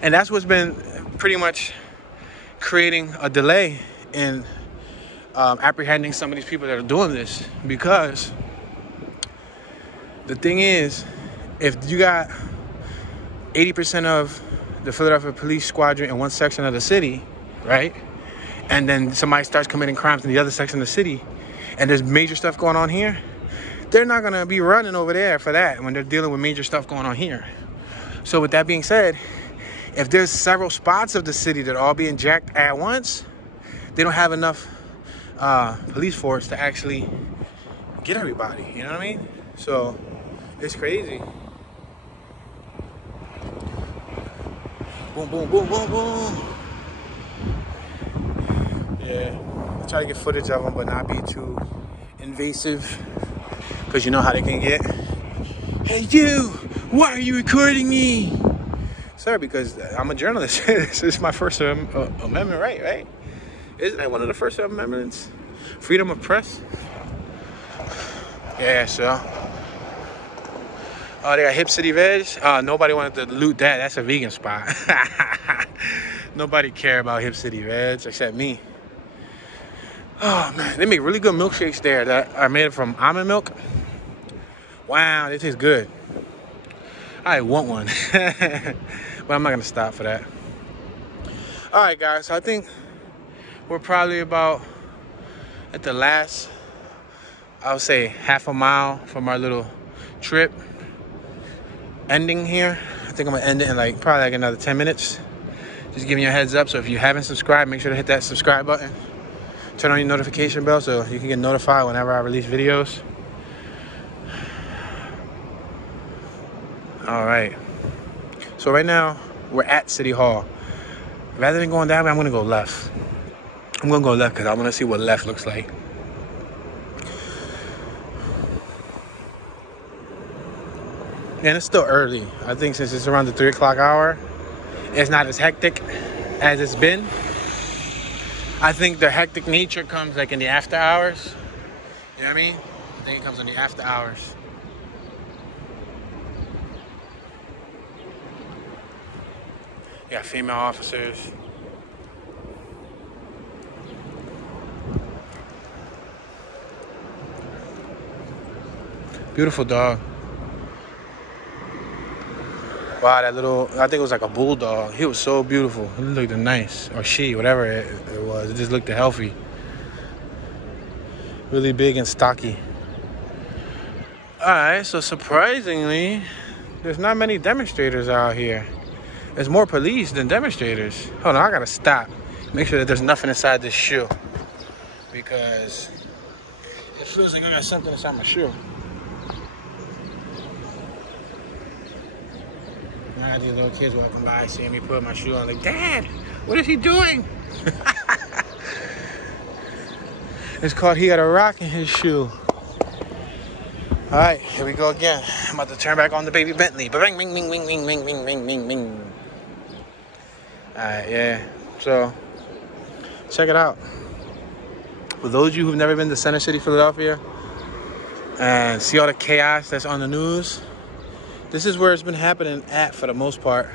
And that's what's been pretty much creating a delay in apprehending some of these people that are doing this, because the thing is, if you got 80% of the Philadelphia police squadron in one section of the city, right? And then somebody starts committing crimes in the other section of the city, and there's major stuff going on here, they're not going to be running over there for that when they're dealing with major stuff going on here. So with that being said, if there's several spots of the city that are all being jacked at once, they don't have enough police force to actually get everybody. You know what I mean? So it's crazy. Boom, boom, boom, boom, boom. Yeah, I try to get footage of them, but not be too invasive, because you know how they can get. Hey, you, why are you recording me? Sir, because I'm a journalist. This is my First Amendment right? Isn't that one of the First Amendments? Freedom of press? Yeah, so. Oh, they got Hip City Veg. Nobody wanted to loot that. That's a vegan spot. Nobody care about Hip City Veg except me. Oh, man. They make really good milkshakes there that are made from almond milk. Wow, they taste good. I want one. But I'm not going to stop for that. All right, guys. So I think we're probably about at the last, I would say, half a mile from our little trip ending here. I think I'm gonna end it in probably another 10 minutes. Just giving you a heads up. So if you haven't subscribed, make sure to hit that subscribe button. Turn on your notification bell so you can get notified whenever I release videos. All right. So right now we're at City Hall. Rather than going that way, I'm gonna go left. I'm gonna go left because I want to see what left looks like. And it's still early. I think since it's around the 3 o'clock hour, it's not as hectic as it's been. I think the hectic nature comes in the after hours. You know what I mean? I think it comes in the after hours. You got female officers. Beautiful dog. Wow, that little, I think it was like a bulldog. He was so beautiful. He looked nice. Or she, whatever it was. It just looked healthy. Really big and stocky. Alright, so surprisingly, there's not many demonstrators out here. There's more police than demonstrators. Hold on, I gotta stop. Make sure that there's nothing inside this shoe. Because it feels like I got something inside my shoe. I got these little kids walking by, seeing me put my shoe on, like, Dad, what is he doing? It's called he got a rock in his shoe. All right, here we go again. I'm about to turn back on the baby Bentley. Bing, bing, bing, bing, bing, bing, bing, bing, bing, bing. All right, yeah. So, check it out. For those of you who've never been to Center City, Philadelphia, and see all the chaos that's on the news, This is where it's been happening at for the most part.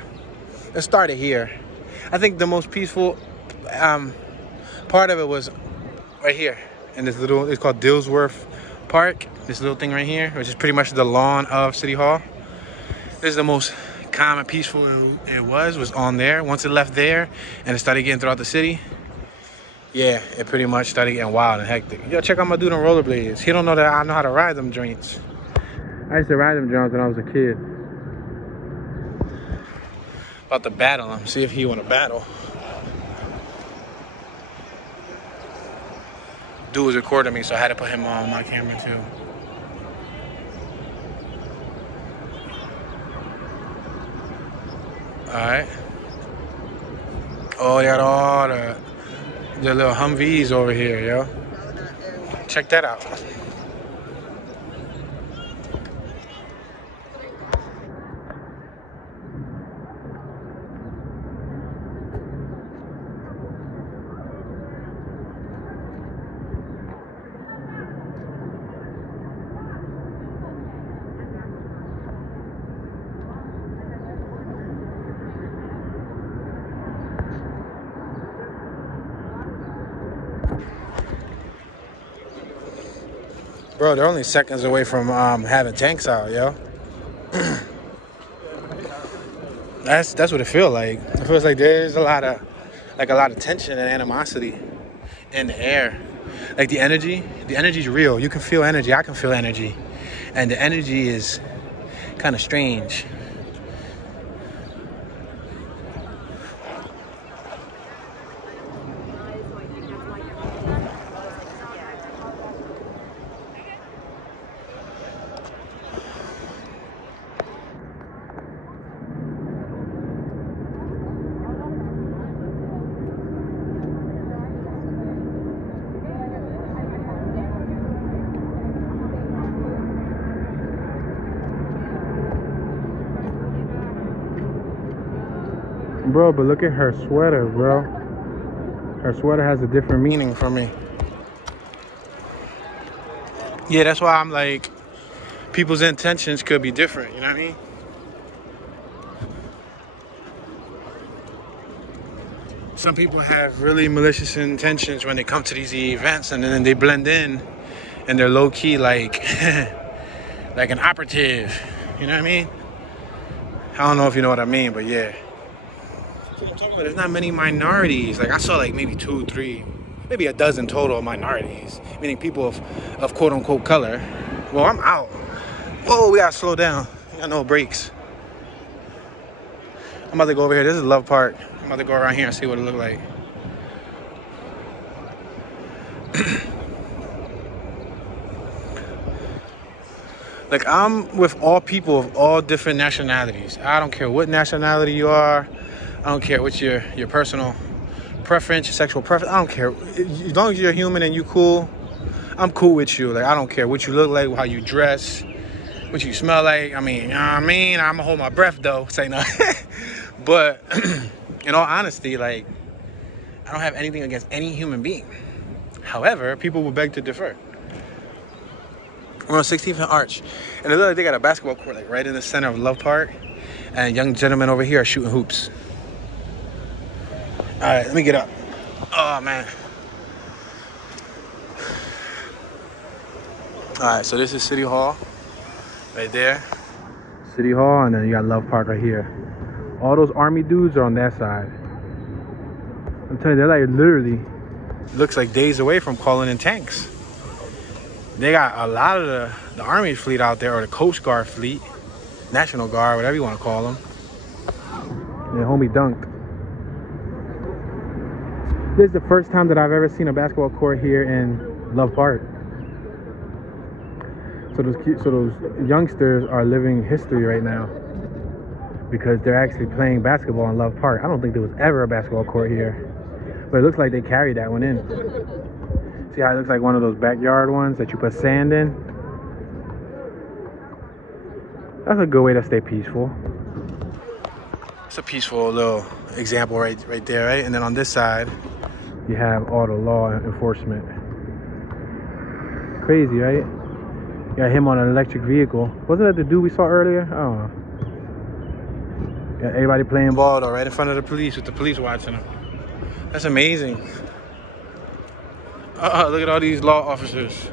It started here. I think the most peaceful part of it was right here in this little, it's called Dillsworth Park. This little thing right here, which is pretty much the lawn of City Hall. This is the most calm and peaceful it was on there. Once it left there and it started getting throughout the city, yeah, it pretty much started getting wild and hectic. Yo, check out my dude on rollerblades. He don't know that I know how to ride them joints. I used to ride them joints when I was a kid. About to battle him, see if he want to battle. Dude was recording me, so I had to put him on my camera too. Alright. Oh, they got all the little Humvees over here, yo. Check that out. Bro, they're only seconds away from having tanks out, yo. That's what it feels like. It feels like there's a lot of tension and animosity in the air. Like the energy's real. You can feel energy. I can feel energy, and the energy is kind of strange. Bro, but look at her sweater, bro. Her sweater has a different meaning for me. Yeah, that's why I'm like, people's intentions could be different, you know what I mean? Some people have really malicious intentions when they come to these events, and then they blend in and they're low-key like like an operative, you know what I mean? I don't know if you know what I mean, but yeah. I'm talking about, there's not many minorities. Like I saw like maybe 2, 3, maybe a dozen total minorities, meaning people of quote unquote color. Well, I'm out. Whoa, we gotta slow down. We got no brakes. I'm about to go over here. This is Love Park. I'm about to go around here and see what it look like. Like I'm with all people of all different nationalities. I don't care what nationality you are. I don't care what your personal preference, your sexual preference. I don't care. As long as you're human and you cool, I'm cool with you. Like I don't care what you look like, how you dress, what you smell like. I mean, you know what I mean? I'm gonna hold my breath though. Say no. But in all honesty, like I don't have anything against any human being. However, people will beg to differ. We're on 16th and Arch, and it looks like they got a basketball court like right in the center of Love Park, and young gentlemen over here are shooting hoops. All right, let me get up. Oh, man. All right, so this is City Hall right there. City Hall, and then you got Love Park right here. All those army dudes are on that side. I'm telling you, they're like literally, looks like days away from calling in tanks. They got a lot of the army fleet out there, or the Coast Guard fleet, National Guard, whatever you want to call them. Yeah, homie dunked. This is the first time that I've ever seen a basketball court here in Love Park. So those youngsters are living history right now because they're actually playing basketball in Love Park. I don't think there was ever a basketball court here, but it looks like they carried that one in. See how it looks like one of those backyard ones that you put sand in? That's a good way to stay peaceful. It's a peaceful little example right there, right? And then on this side, you have all the law enforcement. Crazy, right? You got him on an electric vehicle. Wasn't that the dude we saw earlier? I don't know. Got everybody playing ball though, right in front of the police with the police watching them. That's amazing. Look at all these law officers.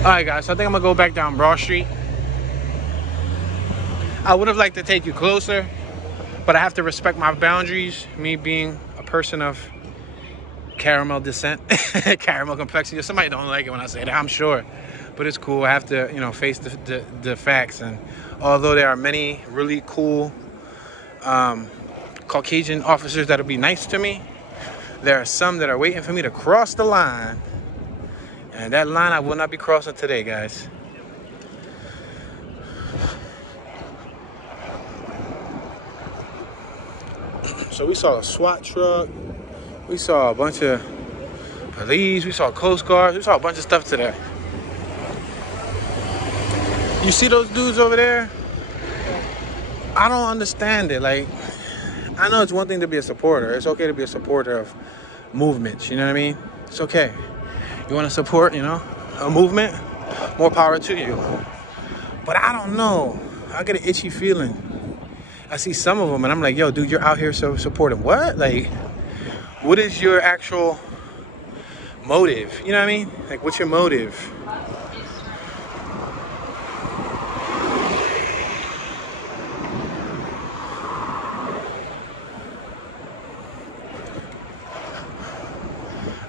Alright guys, so I think I'm gonna go back down Broad Street. I would have liked to take you closer, but I have to respect my boundaries, me being a person of caramel descent, caramel complexion. Somebody don't like it when I say that, I'm sure, but it's cool. I have to, you know, face the facts. And although there are many really cool Caucasian officers that'll be nice to me, there are some that are waiting for me to cross the line, and that line I will not be crossing today, guys. So we saw a SWAT truck, we saw a bunch of police, we saw Coast Guard, we saw a bunch of stuff today. You see those dudes over there? I don't understand it. Like, I know it's one thing to be a supporter. It's okay to be a supporter of movements, you know what I mean? It's okay. You want to support, you know, a movement? More power to you. But I don't know. I get an itchy feeling. I see some of them and I'm like, yo, dude, you're out here so supporting what? Like, what is your actual motive? You know what I mean? Like, what's your motive?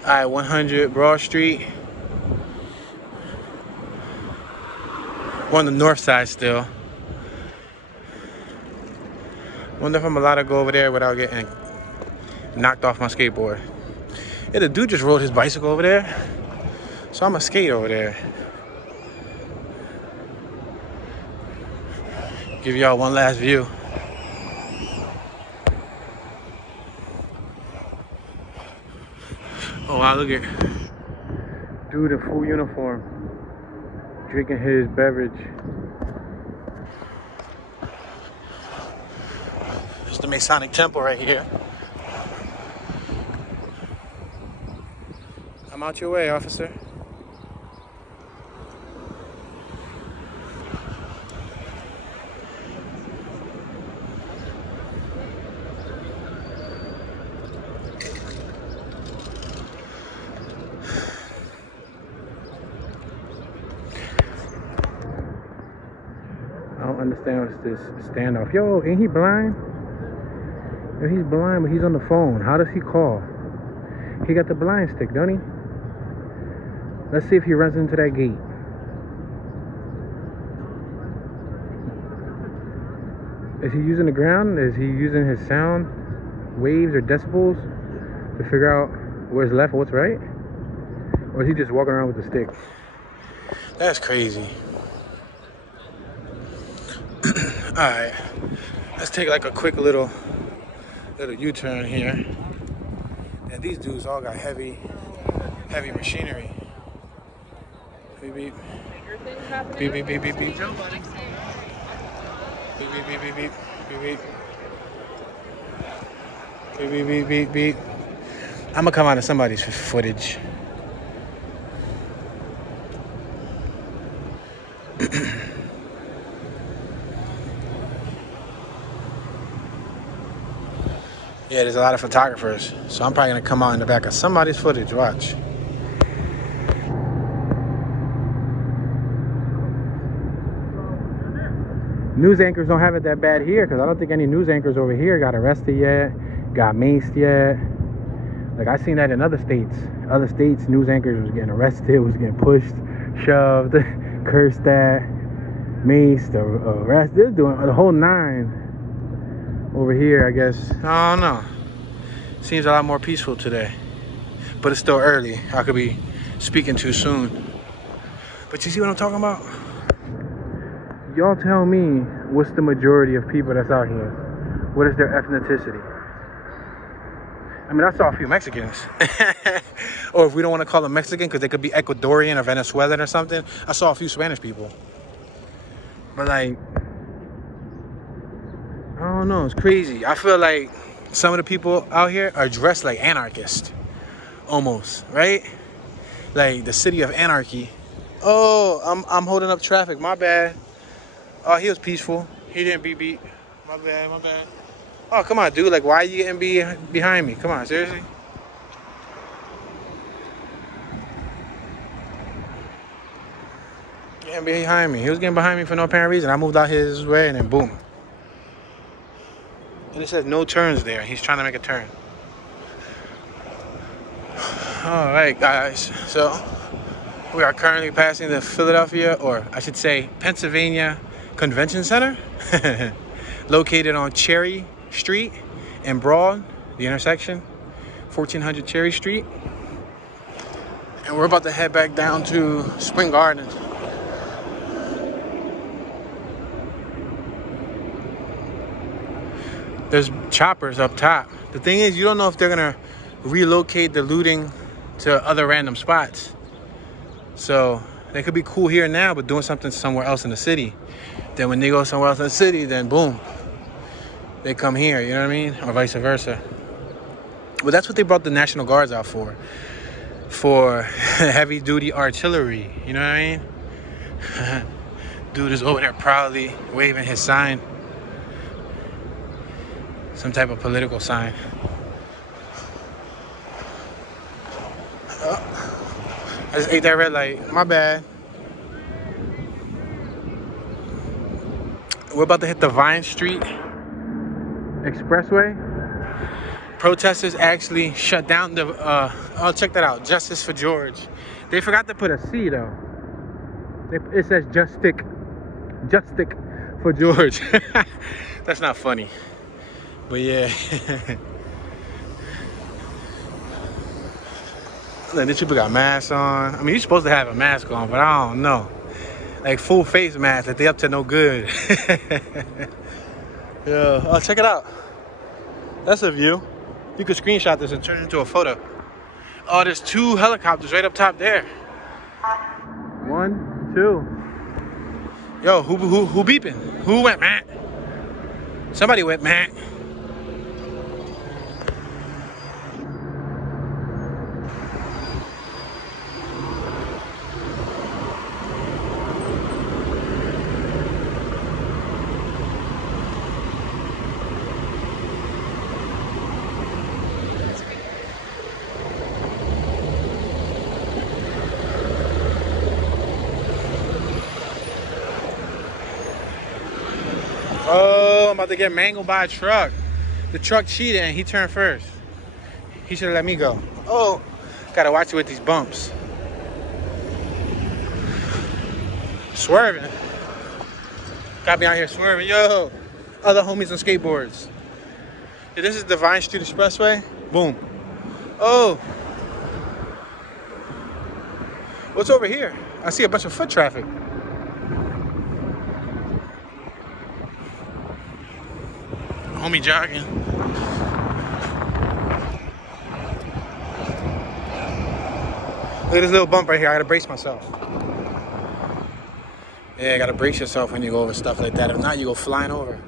All right, 100 Broad Street. We're on the north side still. Wonder if I'm allowed to go over there without getting knocked off my skateboard. Yeah, the dude just rode his bicycle over there, so I'm gonna skate over there. Give y'all one last view. Oh wow, look at dude in full uniform drinking his beverage. It's the Masonic Temple right here. I'm out your way, officer. I don't understand what's this standoff. Yo, ain't he blind? Yo, he's blind, but he's on the phone. How does he call? He got the blind stick, don't he? Let's see if he runs into that gate. Is he using the ground? Is he using his sound waves or decibels to figure out where's left and what's right? Or is he just walking around with the stick? That's crazy. Alright, let's take like a quick little U-turn here. And these dudes all got heavy machinery. Beep beep. Beep beep beep beep beep. Beep beep beep beep beep. Beep beep. Beep beep beep beep beep. I'm gonna come out of somebody's footage. Yeah, there's a lot of photographers, so I'm probably gonna come out in the back of somebody's footage. Watch. News anchors don't have it that bad here, because I don't think any news anchors over here got arrested yet, got maced yet. Like, I seen that in other states. Other states, news anchors was getting arrested, was getting pushed, shoved, cursed at, maced, arrested. They're doing the whole nine. Over here, I guess, I don't know. Seems a lot more peaceful today. But it's still early. I could be speaking too soon. But you see what I'm talking about? Y'all tell me what's the majority of people that's out here. What is their ethnicity? I mean, I saw a few Mexicans. Or if we don't want to call them Mexican, because they could be Ecuadorian or Venezuelan or something. I saw a few Spanish people. But like, I don't know, it's crazy. I feel like some of the people out here are dressed like anarchists, almost, right? like the city of anarchy. Oh, I'm holding up traffic. My bad. Oh, he was peaceful. He didn't be beat. My bad. My bad. Oh, come on, dude. Like, why are you getting behind me? Come on, seriously. Getting behind me. He was getting behind me for no apparent reason. I moved out his way, and then boom. And it says no turns there. He's trying to make a turn. All right, guys. So we are currently passing the Philadelphia, or I should say Pennsylvania Convention Center, located on Cherry Street and Broad, the intersection, 1400 Cherry Street. And we're about to head back down to Spring Gardens. There's choppers up top. The thing is, you don't know if they're gonna relocate the looting to other random spots. So they could be cool here now, but doing something somewhere else in the city. Then when they go somewhere else in the city, then boom, they come here, you know what I mean? Or vice versa. But that's what they brought the National Guards out for heavy duty artillery, you know what I mean? Dude is over there proudly waving his sign. Some type of political sign. I just ate that red light. My bad. We're about to hit the Vine Street Expressway. Protesters actually shut down the, oh, check that out. Justice for George. They forgot to put a C though. It says Justice for George. That's not funny. But yeah. Look, these people got masks on. I mean, you're supposed to have a mask on, but I don't know. Like full face mask, like they up to no good. Yeah. Oh, check it out. That's a view. You could screenshot this and turn it into a photo. Oh, there's 2 helicopters right up top there. 1, 2. Yo, who beeping? Who went, Matt? Somebody went, Matt. Oh, I'm about to get mangled by a truck. The truck cheated and he turned first. He should have let me go. Oh, gotta watch it with these bumps. Swerving. Got me out here swerving. Yo, other homies on skateboards. Yeah, this is the Vine Street Expressway. Boom. Oh. What's over here? I see a bunch of foot traffic. Homie jogging. Look at this little bump right here. I gotta brace myself. Yeah, you gotta brace yourself when you go over stuff like that. If not, you go flying over.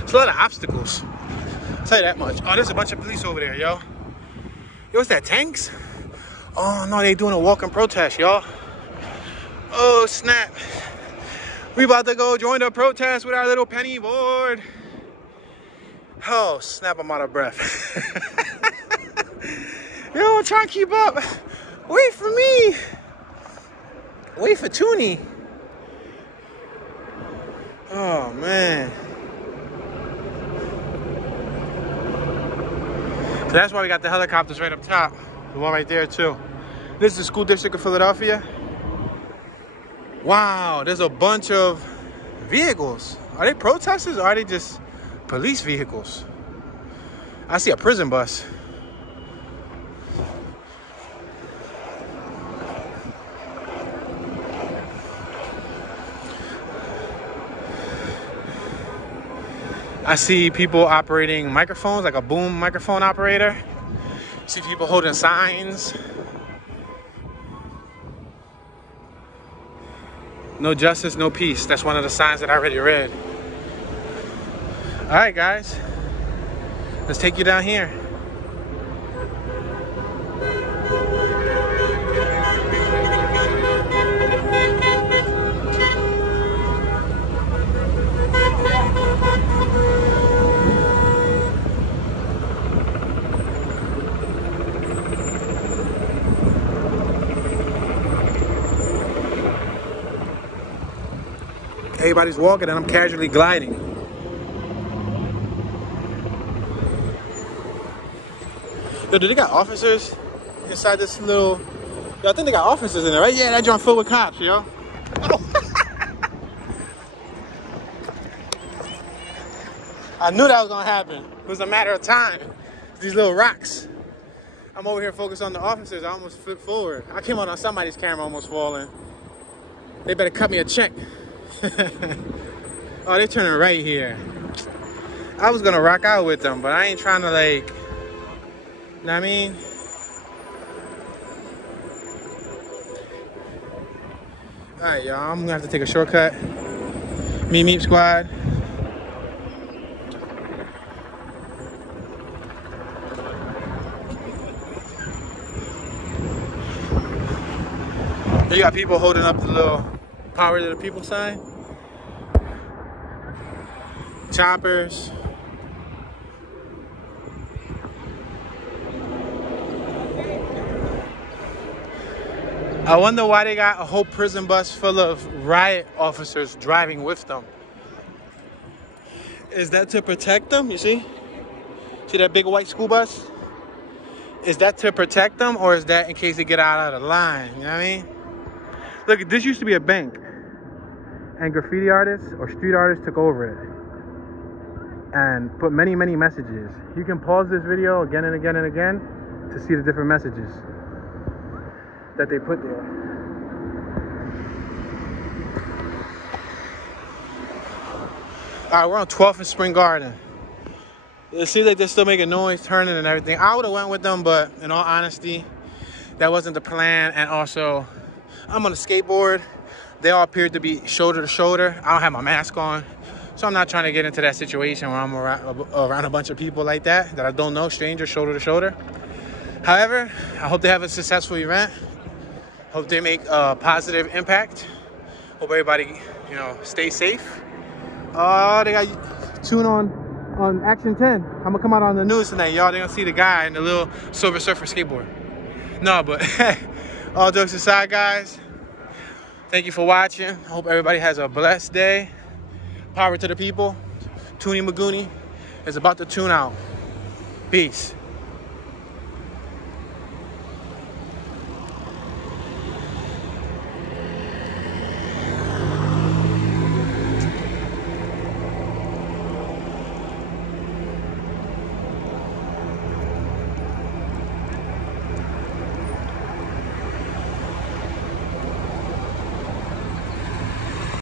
It's a lot of obstacles. I'll tell you that much. Oh, there's a bunch of police over there, yo. Yo, what's that, tanks? Oh, no, they doing a walking protest, y'all. Oh, snap. We about to go join the protest with our little penny board. Oh, snap, I'm out of breath. Yo, I'm trying to keep up. Wait for me. Wait for Toonie. Oh, man. So that's why we got the helicopters right up top. The one right there too. This is the school district of Philadelphia. Wow, there's a bunch of vehicles. Are they protesters or are they just police vehicles? I see a prison bus. I see people operating microphones, like a boom microphone operator. See people holding signs. No justice, no peace. That's one of the signs that I already read. All right, guys. Let's take you down here. Everybody's walking and I'm casually gliding. Yo, do they got officers inside this little... Yo, I think they got officers in there, right? Yeah, that joint filled with cops, yo. Oh. I knew that was gonna happen. It was a matter of time. These little rocks. I'm over here focused on the officers. I almost flipped forward. I came on somebody's camera almost falling. They better cut me a check. Oh, they're turning right here. I was gonna rock out with them, but I ain't trying to, like, know what I mean? Alright, y'all, I'm gonna have to take a shortcut. Meep squad. You got people holding up the little power to the people sign. Choppers. I wonder why they got a whole prison bus full of riot officers driving with them. Is that to protect them? You see? See that big white school bus? Is that to protect them, or is that in case they get out of the line? You know what I mean? Look, this used to be a bank, and graffiti artists or street artists took over it and put many messages. You can pause this video again and again and again to see the different messages that they put there. All right, we're on 12th and Spring Garden. It seems like they're still making noise, turning and everything. I would have went with them, but in all honesty, that wasn't the plan. And also, I'm on a skateboard. They all appeared to be shoulder to shoulder. I don't have my mask on, so I'm not trying to get into that situation where I'm around a bunch of people like that I don't know, strangers, shoulder to shoulder. However, I hope they have a successful event. Hope they make a positive impact. Hope everybody, you know, stay safe. They got tune on Action 10. I'm gonna come out on the news tonight, y'all. They gonna see the guy in the little Silver Surfer skateboard. No, but all jokes aside, guys, thank you for watching. I hope everybody has a blessed day. Power to the people. Toonie Magooney is about to tune out. Peace.